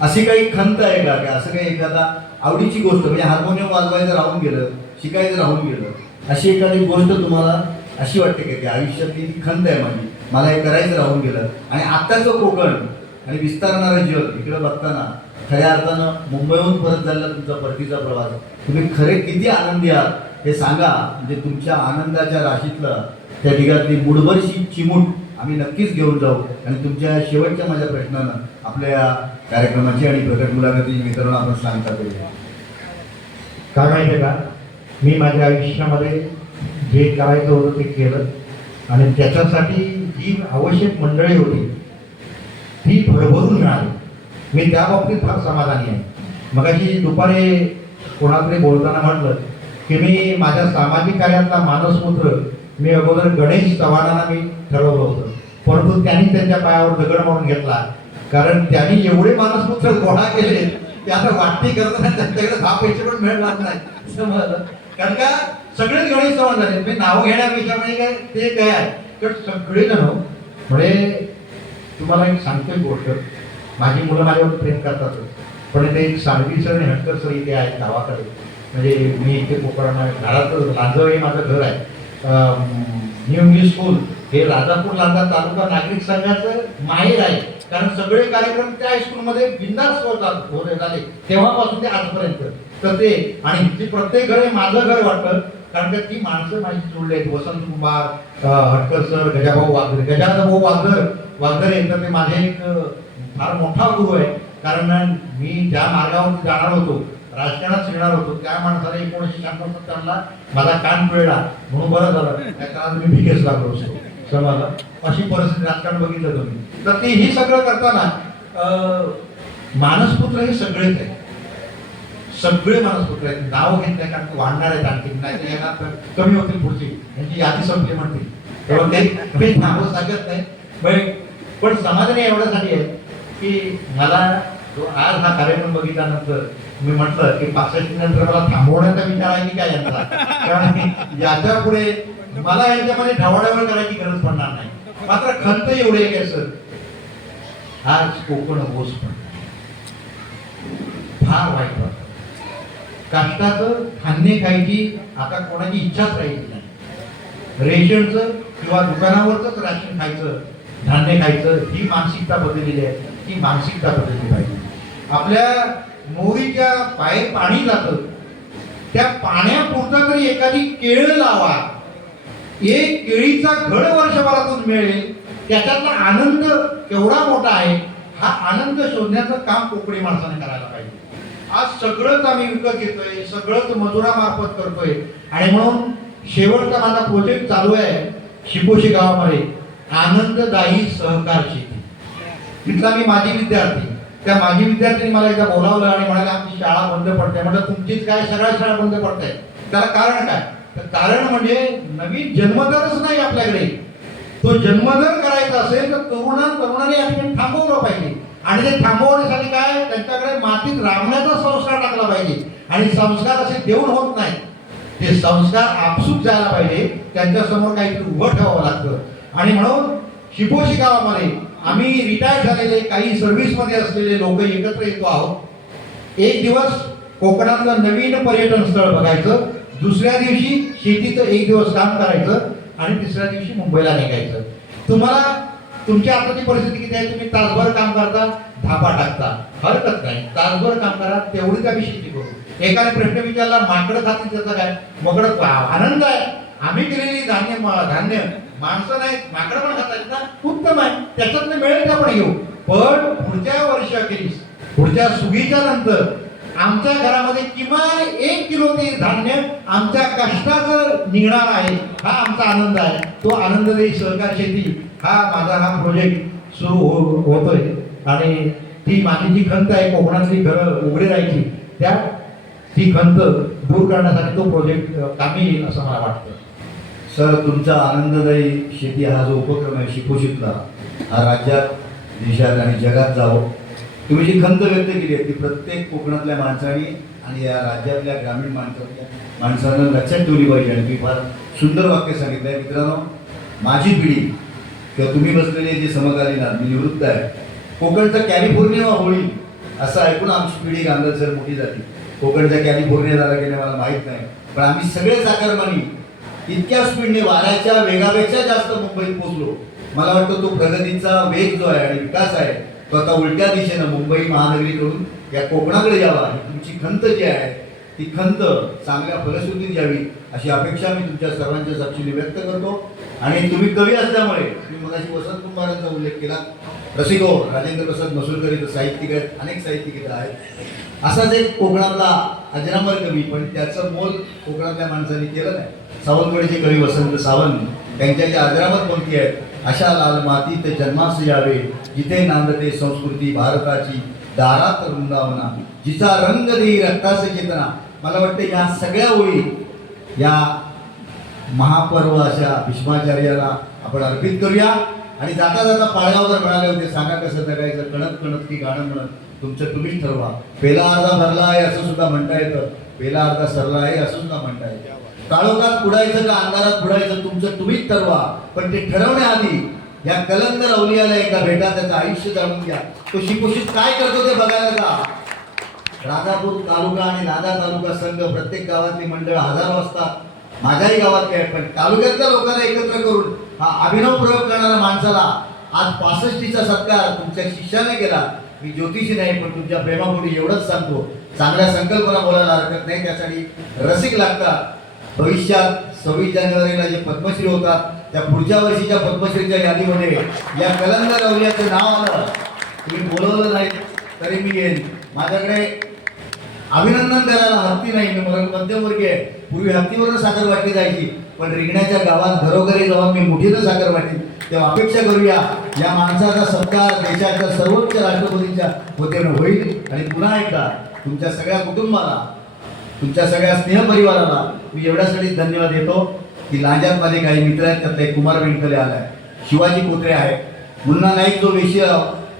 अशी काही खंत आहे का, की असं काही एखादा आवडीची गोष्ट, म्हणजे हार्मोनियम वाजवायचं राहून गेलं, शिकायचं राहून गेलं, अशी एखादी गोष्ट तुम्हाला अशी वाटते की ती आयुष्यातली ती खंत आहे माझी, मला हे करायचं राहून गेलं. आणि आत्ताचं कोकण आणि विस्तारणारं जग इकडं बघताना खऱ्या अर्थानं मुंबईहून परत झालेला तुमचा परतीचा प्रवास, तुम्ही खरे किती आनंदी आहात हे सांगा. म्हणजे तुमच्या आनंदाच्या राशीतलं त्या ठिकाणी मुठभरशी चिमूट आम्ही नक्कीच घेऊन जाऊ आणि तुमच्या शेवटच्या माझ्या प्रश्नानं आपल्या या कार्यक्रमाची आणि प्रकट मुलाखतीची मित्रांनो आपण सांगता करूया. काय माहिती का, मी माझ्या आयुष्यामध्ये जे करायचं होतं ते केलं आणि त्याच्यासाठी जी आवश्यक मंडळी होती ती भरभरून मिळाली. मी त्या बाबतीत फार समाधानी आहे. मगाशी दुपारी कोणाकडे बोलताना म्हटलं की मी माझ्या सामाजिक कार्यातला मानसपुत्र मी अगोदर गणेश चव्हाणांना मी ठरवलं होतं, परंतु त्यांनी त्यांच्या पायावर दगड मारून घेतला, कारण त्यांनी एवढे मानसपुत्र गोळा केले ते आता वाटणी करताना त्यांच्याकडे 10 पैसे पण मिळणार नाही समजलं. कारण का सगळेच गणेश चव्हाण झाले. मी नाव घेण्यापेक्षा म्हणजे काय ते काय आहे, तर सगळे जण म्हणजे तुम्हाला एक सांगतोय गोष्ट, माझी मुलं माझ्यावर प्रेम करतातच, पण ते एक साळवी सर आणि हटकर सर इथे आहेत गावाकडे. म्हणजे मी इथे कोकणात घरात लांजव हे माझं घर आहे. न्यू इंग्लिश स्कूल हे राजापूर लांजा तालुका नागरिक संघाचं माहेर आहे, कारण सगळे कार्यक्रम त्या हायस्कूलमध्ये बिंदास होत झाले तेव्हापासून ते आजपर्यंत. तर ते आणि इथली प्रत्येक घर हे माझं घर वाटतं, कारण का ती माणसं माझी जुळले आहेत. वसंत कुमार, हटकर सर, गजाभाऊ वाघरे, गजाभाऊ वाघरे तर ते माझे एक फार मोठा गुरु आहे. कारण मी ज्या मार्गावर जाणार होतो, राजकारणात शिकणार होतो, त्या माणसाला 1997ला माझा कान पिळला म्हणून बरं झालं, त्याच्या मी भिकेच लागलो असतो समजलं. अशी परिस्थिती राजकारण बघितलं तुम्ही. तर ते ही सगळं करताना मानसपुत्र हे सगळेच आहेत, सगळे मानसपुत्र आहेत. नाव घेत नाही कारण वाढणार आहेत आणखी, नाही तर येणार तर कमी होतील पुढची, यांची यादी संपली म्हणतील, तेव्हा ते नावं सांगत नाही. पण समाधान एवढ्यासाठी आहे की मला आज हा कार्यक्रम बघितल्यानंतर मी म्हटलं की 65 नंतर मला थांबवण्याचा विचार आहे की काय यांचा, कारण याच्या पुढे मला यांच्यामध्ये ढवळाढवळ करायची गरज पडणार नाही. मात्र खंत एवढी आहे काय सर, आज कोकण होस पण फार वाईट वाटतं. कष्टाचं धान्य खायची आता कोणाची इच्छाच राहिली नाही. रेशनचं किंवा दुकानावरच राशन खायचं, धान्य खायचं, ही मानसिकता बदललेली आहे. ती मानसिकता बदलली पाहिजे. आपल्या मोरीच्या बाहेर पाणी जातं, त्या पाण्यापुरता तरी एखादी केळ लावा. एक केळीचा घड वर्षभरातून मिळेल, त्याच्यातला आनंद केवढा मोठा आहे, हा आनंद शोधण्याचं काम कोकणी माणसाने करायला पाहिजे. आज सगळंच आम्ही विकत घेतोय, सगळंच मजुरामार्फत करतोय. आणि म्हणून शेवटचा माझा प्रोजेक्ट चालू आहे शिपोशी गावामध्ये, आनंददायी सहकार शेती. तिथला मी माजी विद्यार्थी, त्या माजी विद्यार्थ्यांनी मला एकदा बोलावलं आणि म्हणाले आमची शाळा बंद पडते. म्हटलं तुमचीच काय, सगळ्या शाळा बंद पडत आहेत. त्याला कारण काय? तर कारण म्हणजे नवीन जन्मदरच नाही आपल्याकडे. तो जन्मदर करायचा असेल तर तरुणांनी या ठिकाणी थांबवलं पाहिजे. आणि ते थांबवण्यासाठी काय, त्यांच्याकडे मातीत राबण्याचा संस्कार टाकला पाहिजे. आणि संस्कार असे देऊन होत नाही, ते संस्कार आपसूक जायला पाहिजे. त्यांच्यासमोर काहीतरी उभं ठेवावं लागतं. आणि म्हणून शिपोशी गावामध्ये आम्ही रिटायर झालेले, काही सर्व्हिसमध्ये असलेले लोक एकत्र येतो आहोत. एक दिवस कोकणातलं नवीन पर्यटन स्थळ बघायचं, दुसऱ्या दिवशी शेतीचं एक दिवस काम करायचं आणि तिसऱ्या दिवशी मुंबईला निघायचं. तुम्हाला तुमची आताची परिस्थिती किती आहे? तुम्ही तासभर काम करता, धापा टाकता, हरकत नाही, तासभर काम करा, तेवढीच आम्ही शेती करू. एकाने प्रश्न विचारला, माकडं खातील त्याचा काय? मग आनंद आहे, आम्ही केलेली धान्य माणसं नाही, माकडं पण खातात ना, उत्तम आहे, त्याच्यातनं मिळेल का पण घेऊ. पण पुढच्या वर्षाखेरीस, पुढच्या सुगीच्या नंतर आमच्या घरामध्ये किमान 1 किलो ते धान्य आमच्या कष्टाचं निघणार आहे. हा आमचा आनंद आहे. तो आनंददायी सहकार शेती हा प्रोजेक्ट सुरू होतोय. आणि ती माझी जी खंत आहे कोकणातली घरं उघडी राहायची, ती खंत दूर करण्यासाठी तो प्रोजेक्ट कामी येईल असं मला वाटतं. सर, तुमचा आनंददायी शेती हा जो उपक्रम आहे शिपोशीतला, हा राज्यात, देशात आणि जगात जावं. तुम्ही जी खंत व्यक्त केली आहे ती प्रत्येक कोकणातल्या माणसाने आणि या राज्यातल्या ग्रामीण माणसानं लक्षात ठेवली पाहिजे. आणि मी फार सुंदर वाक्य सांगितलं आहे. मित्रांनो, माझी पिढी किंवा तुम्ही बसलेले जे समकालीन आहात, मी निवृत्त आहे, कोकणचा कॅलिफोर्निया होईल असं ऐकून आमची पिढी गांधलसर मोठी झाली. कोकणचा कॅलिफोर्निया झाला की नाही मला माहीत नाही, पण आम्ही सगळे चाकरमानी इतक्या स्पीडने वाऱ्याच्या वेगापेक्षा जास्त मुंबईत पोहोचलो. मला वाटतं तो प्रगतीचा वेग जो आहे आणि विकास आहे तो आता उलट्या दिशेनं मुंबई महानगरीकडून या कोकणाकडे यावा. ही तुमची खंत जी आहे ती खंत चांगल्या फलश्रुतीत यावी अशी अपेक्षा मी तुमच्या सर्वांच्या साक्षीने व्यक्त करतो. आणि तुम्ही कवी असल्यामुळे, तुम्ही मगाशी वसंत कुंभारांचा उल्लेख केला, रसिको राजेंद्र प्रसाद मसूरकर इथं साहित्यिक आहेत, अनेक साहित्यिक इथं आहेत. असाच एक कोकणातला अजरामर कवी, पण त्याचं मोल कोकणातल्या माणसांनी केलं नाही. सावंतवाडीचे कवी वसंत सावंत, त्यांच्या ज्या अजरामर पंक्ती आहेत, अशा लाल मातीत जन्मास यावे, जिथे नांदते संस्कृती भारताची, दारात वृंदावना, जिचा रंग देई रक्तास चेतना. मला वाटतं या सगळ्या ओळी या महापर्व अशा भीष्माचार्याला आपण अर्पित करूया. आणि जाता जाता पाळगावकर म्हणाले होते, सांगा कसं जगायचं, कणत कणत की गाणं म्हणत, तुमचं तुम्हीच ठरवा. पेला अर्धा भरला आहे असं सुद्धा म्हणता येतं, पेला अर्धा सरला आहे असं सुद्धा म्हणता येतं. काळोखात पुढायचं का अंधारात पुढायचं तुमचं तुम्हीच ठरवा. पण ते ठरवण्याआधी या कलंदर अवलियाला एकदा भेटा, त्याचं आयुष्य जाणून घ्या, तो शिपोशीत काय करतो ते बघायला जा. राजापूर तालुका आणि नांदा तालुका संघ, प्रत्येक गावातली मंडळ हजारो असतात, माझ्याही गावातले आहेत, पण तालुक्यातल्या लोकांना एकत्र करून हा अभिनव प्रयोग करणाऱ्या माणसाला आज 65चा सत्कार तुमच्या शिष्याने केला. मी ज्योतिषी नाही, पण तुमच्या प्रेमापोटी एवढंच सांगतो, चांगल्या संकल्पना बोलायला हरकत नाही, त्यासाठी रसिक लागतात. भविष्यात 26 जानेवारीला जे पद्मश्री होतात त्या पुढच्या वर्षीच्या पद्मश्रीच्या यादीमध्ये या कलंदर अवलियाचं नाव आलं. तुम्ही बोलवलं नाही तरी मी येईन. माझ्याकडे अभिनंदन करायला हत्ती नाही, मी मध्यमवर्गीय आहे. पूर्वी हत्तीवरनं साखर वाटली जायची, पण रिंगणाच्या गावात घरोघरी जाऊन मी मुठीनं साखर वाटली. तेव्हा अपेक्षा करूया या माणसाचा सत्कार देशाच्या सर्वोच्च राष्ट्रपतींच्या वतीनं होईल. आणि पुन्हा एकदा तुमच्या सगळ्या कुटुंबाला, तुमच्या सगळ्या स्नेहपरिवाराला मी एवढ्यासाठी धन्यवाद देतो की लांजात माझे काही मित्र आहेत, त्यातले कुमार वेंकले आलाय, शिवाजी कोत्रे आहे, मुन्ना नाईक जो वेशी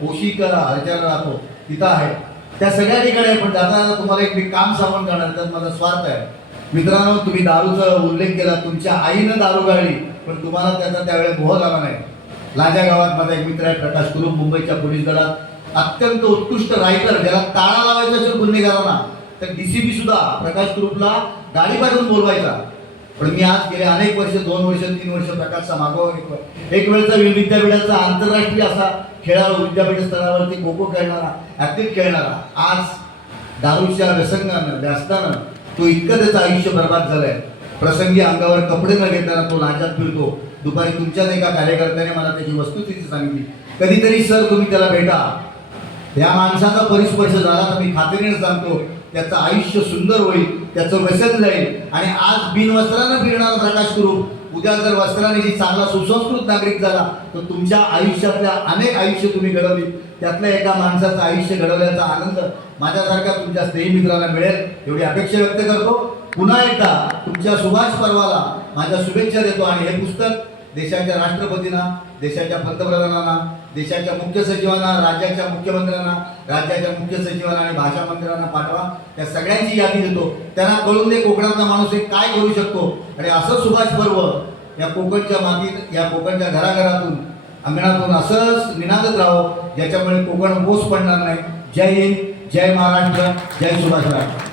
ओशीकर हरच्याला राहतो तिथं आहे, त्या सगळ्या ठिकाणी आहे. पण जाता तुम्हाला एक मी काम सांगून करणार, त्यात माझा स्वार्थ आहे. मित्रांनो, तुम्ही दारूचा उल्लेख केला, तुमच्या आईनं दारू गाळली, पण तुम्हाला त्याचा त्यावेळेस मोह झाला नाही. लांजा गावात माझा एक मित्र आहे प्रकाश कुरुप, मुंबईच्या पोलीस दलात अत्यंत उत्कृष्ट रायटर, ज्याला टाळा लावायचा असेल गुन्हेगारांना तर डीसीपी सुद्धा प्रकाश ग्रुपला गाडी पाठवून बोलवायचा. पण मी आज गेले अनेक वर्ष, 2 वर्ष 3 वर्ष प्रकाशचा मागोवा एक वेळचा विद्यापीठाचा आंतरराष्ट्रीय असा खेळाडू, विद्यापीठ स्तरावरती खो खो खेळणारा, ॲथलीट खेळणारा, आज दारूच्या व्यसनानं तो इतकं त्याचं आयुष्य बर्बाद झालंय. प्रसंगी अंगावर कपडे न घेताना तो नाचात फिरतो. दुपारी तुमच्याच एका कार्यकर्त्याने मला त्याची वस्तुस्थिती सांगितली. कधीतरी सर तुम्ही त्याला भेटा. या माणसाचा परिस्पर्श झाला तर मी खात्रीने सांगतो त्याचं आयुष्य सुंदर होईल, त्याचं व्यसन जाईल. आणि आज बिनवस्त्रानं फिरणारा प्रकाश ग्रुप उद्या जर वस्त्राने चांगला सुसंस्कृत नागरिक झाला तर तुमच्या आयुष्यातल्या अनेक आयुष्य तुम्ही घडवली. त्यातल्या एका माणसाचं आयुष्य घडवल्याचा आनंद माझ्यासारख्या तुमच्या स्नेही मित्राला मिळेल एवढी अपेक्षा व्यक्त करतो. पुन्हा एकदा तुमच्या सुभाष पर्वाला माझ्या शुभेच्छा देतो. आणि हे पुस्तक देशाच्या राष्ट्रपतींना, देशाच्या पंतप्रधानांना, देशाच्या मुख्य सचिवांना, राज्याच्या मुख्यमंत्र्यांना, राज्याच्या मुख्य सचिवांना आणि भाषा मंत्र्यांना पाठवा. त्या सगळ्यांची यादी देतो. त्यांना कळून दे कोकणातला माणूस हे काय करू शकतो. आणि असं सुभाष पर्व या कोकणच्या मातीत, या कोकणच्या घराघरातून, अंगणातून असंच निनादत राहो, ज्याच्यामुळे कोकण बोस पडणार नाही. जय हिंद, जय महाराष्ट्र, जय सुभाषराव.